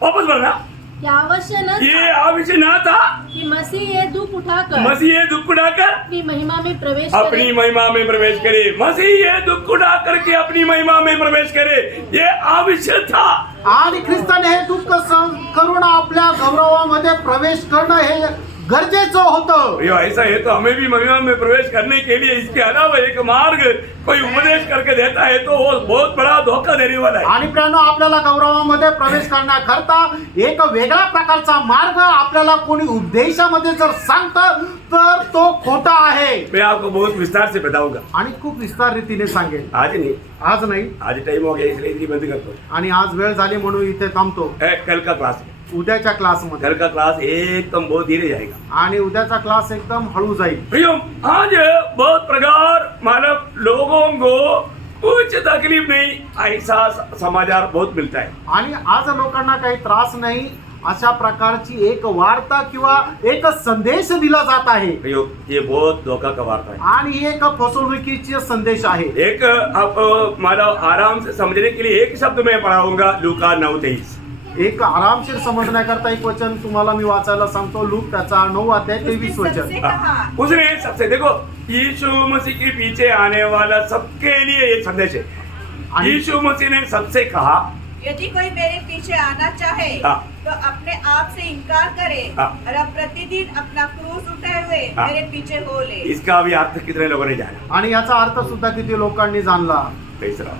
वापस बोलना. क्या अवश्य न ये था आवश्यक ना था कि मसीह ये दुख उठाकर मसीह ये दुख उठाकर अपनी महिमा में प्रवेश अपनी करे. महिमा में प्रवेश करे. मसीह ये दुख उठा करके अपनी महिमा में प्रवेश करे. ये आवश्यक था. आणि ख्रिस्ताने हे दुःख सहन करून आपल्या गौरवामध्ये प्रवेश करणं हे गरजेचं होतं. भैया ऐसा है तो हमें भी महिमा में प्रवेश करने के लिए इसके अलावा एक मार्ग कोई उपदेश करके देता है तो वो बहुत बड़ा धोखा देने वाला है. आणि प्रियानो आपल्याला गौरवामध्ये प्रवेश करण्याकरता एक वेगळ्या प्रकारचा मार्ग आपल्याला कोणी उपदेशामध्ये जर सांगतं तर तो खोटा आहे. मैं आपको बहुत विस्तार से बताऊंगा. आणि खूप विस्तार रीतीने सांगेल. आज नहीं, आज नाही आज टाइम हो गया इसलिए इतनी बंद करतो. आणि आज वेळ झाली म्हणून इथे थांबतो. कल का क्लास है. उद्याच्या क्लासमध्ये कल का क्लास एकदम बहुत धीरे जाएगा. आणि उद्याचा क्लास एकदम हळू जाईल. भैया आज बहुत प्रकार मानव लोगों को कुछ तकलीफ नहीं ऐसा समाचार बहुत मिलता है. आणि आज लोकांना काही त्रास नाही अशा प्रकारची एक वार्ता किंवा एक संदेश दिला जात आहे. भैया ये बहुत धोखा का वार्ता है. आणि एक फसवणुकीचे संदेश आहे. एक आप मानव आराम से समझने के लिए एक शब्द मैं पढ़ाऊंगा लूका 9:23. एक आरामशीर समजण्याकरता एक वचन तुम्हाला मी वाचायला सांगतो. लूक त्याचा 9 अध्याय 23 वचन. हाँ, उसने सबसे देखो यीशु मसीह के पीछे आने वाला सबके लिए ये संदेश है. यीशु मसीह ने सबसे कहा यदि कोई मेरे पीछे आना चाहे हाँ। तो अपने आप से इनकार करे हाँ। और अब प्रतिदिन अपना क्रूस उठाए हुए हाँ। मेरे पीछे हो ले. इसका भी अर्थ कितने लोगों ने जाना. आणि याचा अर्थ सुद्धा किती लोकांनी जाणला. तीसरा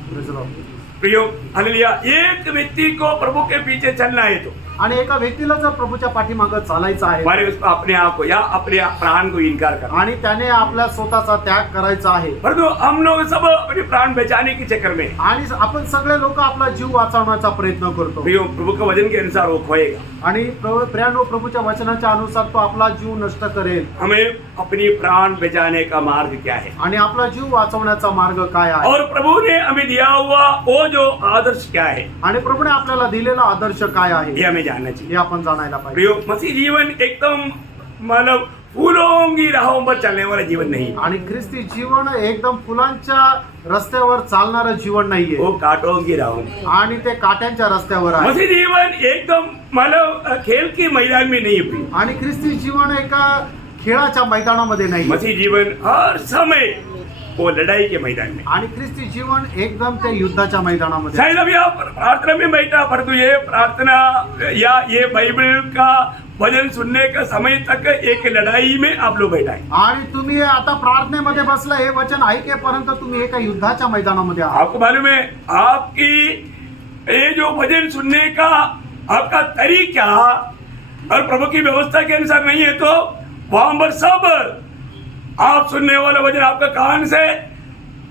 प्रियो हालेलुया. एक व्यक्ति को प्रभु के पीछे चलना है तो आणि एका व्यक्तीला जर प्रभूच्या पाठीमागं चालायचं आहे हमारे उसको अपने आप को या अपने प्राण को इनकार करना. आणि त्याने आपल्या स्वतःचा त्याग करायचा आहे. परंतु हम लोग सब अपने प्राण बचाने के चक्कर में आणि आपण सगळे लोक आपला जीव वाचवण्याचा प्रयत्न करतो. प्रियो प्रभु के वचन के अनुसार वो खोएगा. आणि प्रियानो प्रभूच्या वचनाच्या अनुसार तो आपला जीव नष्ट करेल. हमें अपनी प्राण बचाने का मार्ग क्या है आणि आपला जीव वाचवण्याचा मार्ग काय आहे. और प्रभु ने हमें दिया हुआ वो जो आदर्श क्या है आणि प्रभूने आपल्याला दिलेला आदर्श काय आहे ये हमें जानना चाहिए. हे आपण जाणायला पाहिजे. प्रियो मसीह जीवन एकदम मतलब फूलों की राहों पर चलने वाला जीवन नहीं. आणि ख्रिस्ती जीवन एकदम फुलांच्या रस्त्यावर चालणारं जीवन नाहीये. वो कांटों की राहों में. आणि ते काट्यांच्या रस्त्यावर आहे. मसीह जीवन एकदम मतलब खेल के मैदान में नहीं है. आणि ख्रिस्ती जीवन एका खेळाच्या मैदानामध्ये नाही. मसीह जीवन हर समय वो लड़ाई के मैदान में. आणि ख्रिस्ती जीवन एकदम ते युद्धाच्या मैदानामध्ये. शायद अभी आप प्रार्थना में बैठा परंतु ये प्रार्थना या ये बाइबल का भजन सुनने का समय तक एक लड़ाई में आप लोग बैठा है. आणि तुम्ही आता प्रार्थनेमध्ये बसला हे वचन ऐकेपर्यंत तुम्ही एका युद्धाच्या मैदानामध्ये आहात. आपको मालूम है आपकी ये जो भजन सुनने का आपका तरीका और प्रभु की व्यवस्था के अनुसार नहीं है तो वहां पर सब आप सुनने वाला वचन आपका कान से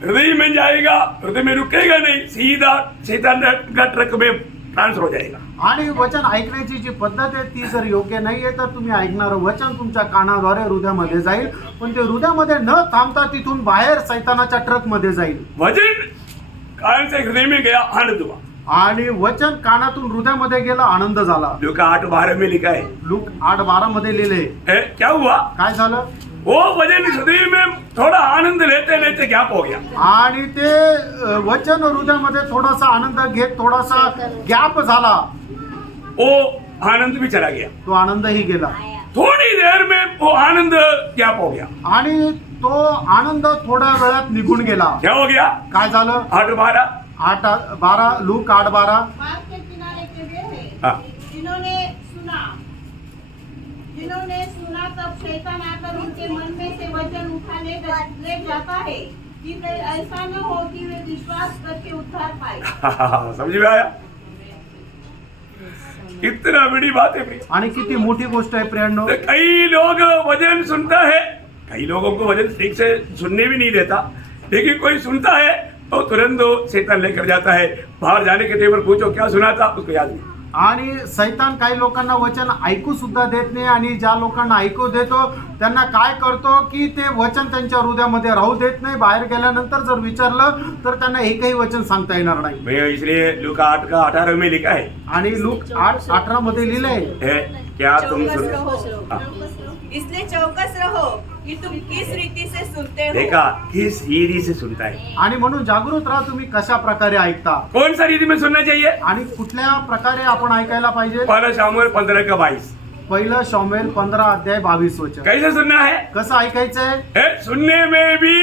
हृदय में जाएगा, हृदय में रुकेगा नहीं, सीधा शैतान का ट्रक में ट्रांसफर हो जाएगा. आणि वचन ऐकण्याची जी पद्धत आहे ती जर योग्य नाहीये तर तुम्ही ऐकणारं वचन तुमच्या कानाद्वारे हृदयामध्ये जाईल पण ते हृदयामध्ये न थांबता तिथून बाहेर सैतानाच्या ट्रक मध्ये जाईल. वचन कान से हृदय में गया आनंद हुआ. आणि वचन कानातून हृदयामध्ये गेलं आनंद झाला. लूका 8:12 में लिखा है. लूक 8:12 मध्ये लिहिले. क्या हुआ काय झालं. वो वचन हृदय में थोड़ा आनंद लेते लेते गैप हो गया. आणि ते वचन हृदयामध्ये थोडासा आनंद घेत थोडासा गॅप झाला. वो आनंद भी चला गया. तो आनंदही गेला. थोड़ी देर में वो आनंद गैप हो गया. आणि तो आनंद थोड्या वेळात निघून गेला. क्या हो गया. काय झालं. 8:12 8:12 लूक 8:12. बाग के किनारे के वे हैं हाँ. जिन्होंने सुना जिन्होंने सुना तब शैतान आकर उनके मन में से वचन उठा ले जाता है कि कहीं ऐसा न हो कि वे विश्वास करके उद्धार पाए। समझ में आया? कितना बड़ी बात है भाई। आणि किती मोठी गोष्ट आहे प्रियांनो. तो कई लोग वचन सुनता है, कई लोगों को वचन ठीक से सुनने भी नहीं देता, लेकिन कोई सुनता है तो तुरंत वो शैतान लेकर जाता है। बाहर जाने के टेबल पूछो क्या सुना था, उसको याद नहीं। आणि सैतान काही लोकांना वचन ऐकू सुद्धा देत नाही आणि ज्या लोकांना ऐकू देतो त्यांना काय करतो की ते वचन त्यांच्या हृदयामध्ये राहू देत नाही. बाहेर गेल्यानंतर जर विचारलं तर त्यांना एकही वचन सांगता येणार नाही. मैं इसलिए लूका 8:18 में लिखा है, आणि लूक 8:18 मध्ये लिहिलंय, है क्या तुम चौकस सुन रहो, हाँ, इसलिए चौकस रहो कि तुम किस रीति से सुनते हो। देखा किस रीति से सुनता है, आणि म्हणून जागृत राहा तुम्ही कशा प्रकारे ऐकता कौन सा रीति में सुनना चाहिए। आणि कुठल्या प्रकारे आपण ऐकायला पाहिजे. पहला शामुएल 15:22 पहिलं शमूएल 15:22 वचन. कैसे सुनना है? कसं ऐकायचंय? सुनने में भी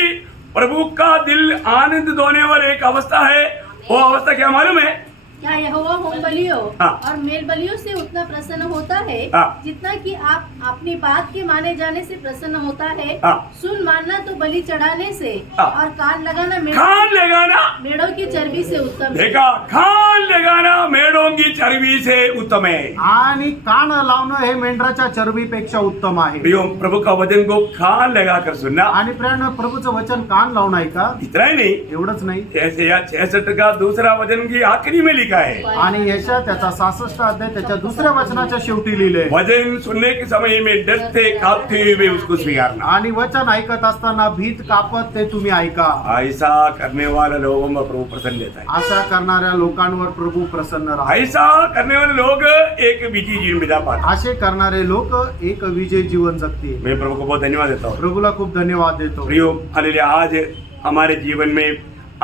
प्रभु का दिल आनंद दोने वाली एक अवस्था है। वो अवस्था क्या मालूम है? क्या यहोवा होम बलियों हाँ। और मेल बलियों से उतना प्रसन्न होता है हाँ। जितना कि आप अपनी बात के माने जाने से प्रसन्न होता है। हाँ। सुन मानना तो बलि चढ़ाने से हाँ। और कान लगाना खान लगाना, मेढ़ों की चर्बी से उत्तम है। देखा खान लगाना मेढ़ों की चर्बी से उत्तम है। आणि कान लावणं हे मेंढराच्या चरबीपेक्षा उत्तम आहे. प्रियो प्रभु का वचन को खान लगाकर सुनना, आणि प्रियांनो प्रभूचं वचन कान लावून ऐका. इतना ही नहीं, एवढंच नाही, जैसे या 66 का दूसरा वचन की आखिरी में लिखा है, आणि यशा त्याचा 66 अध्याय त्याच्या दुसऱ्या वचनाच्या शेवटी लिहिलंय. वचन सुनने के समय में डरते कांपते हुए उसको स्वीकारना। आणि वचन ऐकत असताना भीत कापत ते तुम्ही ऐका. ऐसा करने वाले लोगों में प्रभु प्रसन्न लेता है। अशा करणाऱ्या लोकांवर प्रभू प्रसन्न राहा. ऐसा करने वाले लोग एक विजयी जीवन बिता पाते हैं। असे करणारे लोक एक विजय जीवन जगतील. मैं प्रभु को बहुत धन्यवाद देता हूँ। प्रभूला खूप धन्यवाद देतो. प्रियो हालेलुया, आज हमारे जीवन में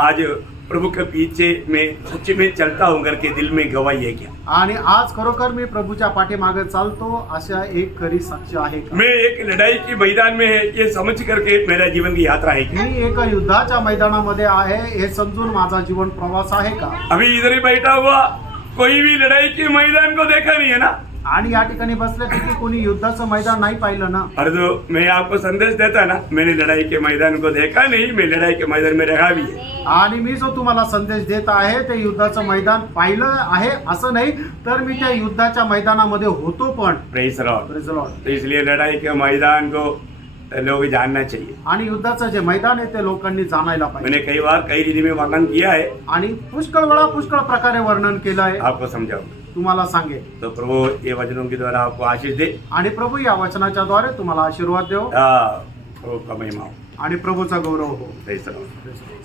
आज प्रभु के पीछे में सच्चे में चलता हूँ करके दिल में गवाही है क्या? आणि आज खरोखर मी प्रभूच्या पाठीमागे चालतो अशा एक खरी साक्ष आहे का? मैं एक लड़ाई के मैदान में है ये समझ करके मेरा जीवन की यात्रा है क्या? मी एका युद्धाच्या मैदानामध्ये आहे हे समजून माझा जीवन प्रवास आहे का? अभी इधर ही बैठा हुआ कोई भी लड़ाई के मैदान को देखा नहीं है ना? आणि या ठिकाणी बसल्यापैकी कोणी युद्धाचं मैदान नाही पाहिलं ना? और जो मैं आपको संदेश देता ना, मैंने लड़ाई के मैदान को देखा नहीं, मैं लड़ाई के मैदान में रहा भी है। आणि मी जो तुम्हाला संदेश देत आहे ते युद्धाचं मैदान पाहिलं आहे असं नाही, तर मी त्या युद्धाच्या मैदानामध्ये होतो पण. Praise Lord. Praise the Lord. तो इसलिए लड़ाई के मैदान को लोग जानना चाहिए। आणि युद्धाचं जे मैदान आहे ते लोकांनी जाणायला पाहिजे. मैंने कई बार कई रीति में वर्णन किया है, आणि पुष्कळ वेळा पुष्कळ प्रकारे वर्णन केलं आहे. आपको समझाऊंगा। तुम्हाला सांगेल. तो प्रभु ये वचनों के द्वारा आपको आशीष दे। आणि प्रभू या वचनाच्या द्वारे तुम्हाला आशीर्वाद देव प्रभु का महिमा हो। आणि प्रभूचा गौरव हो. Praise Lord.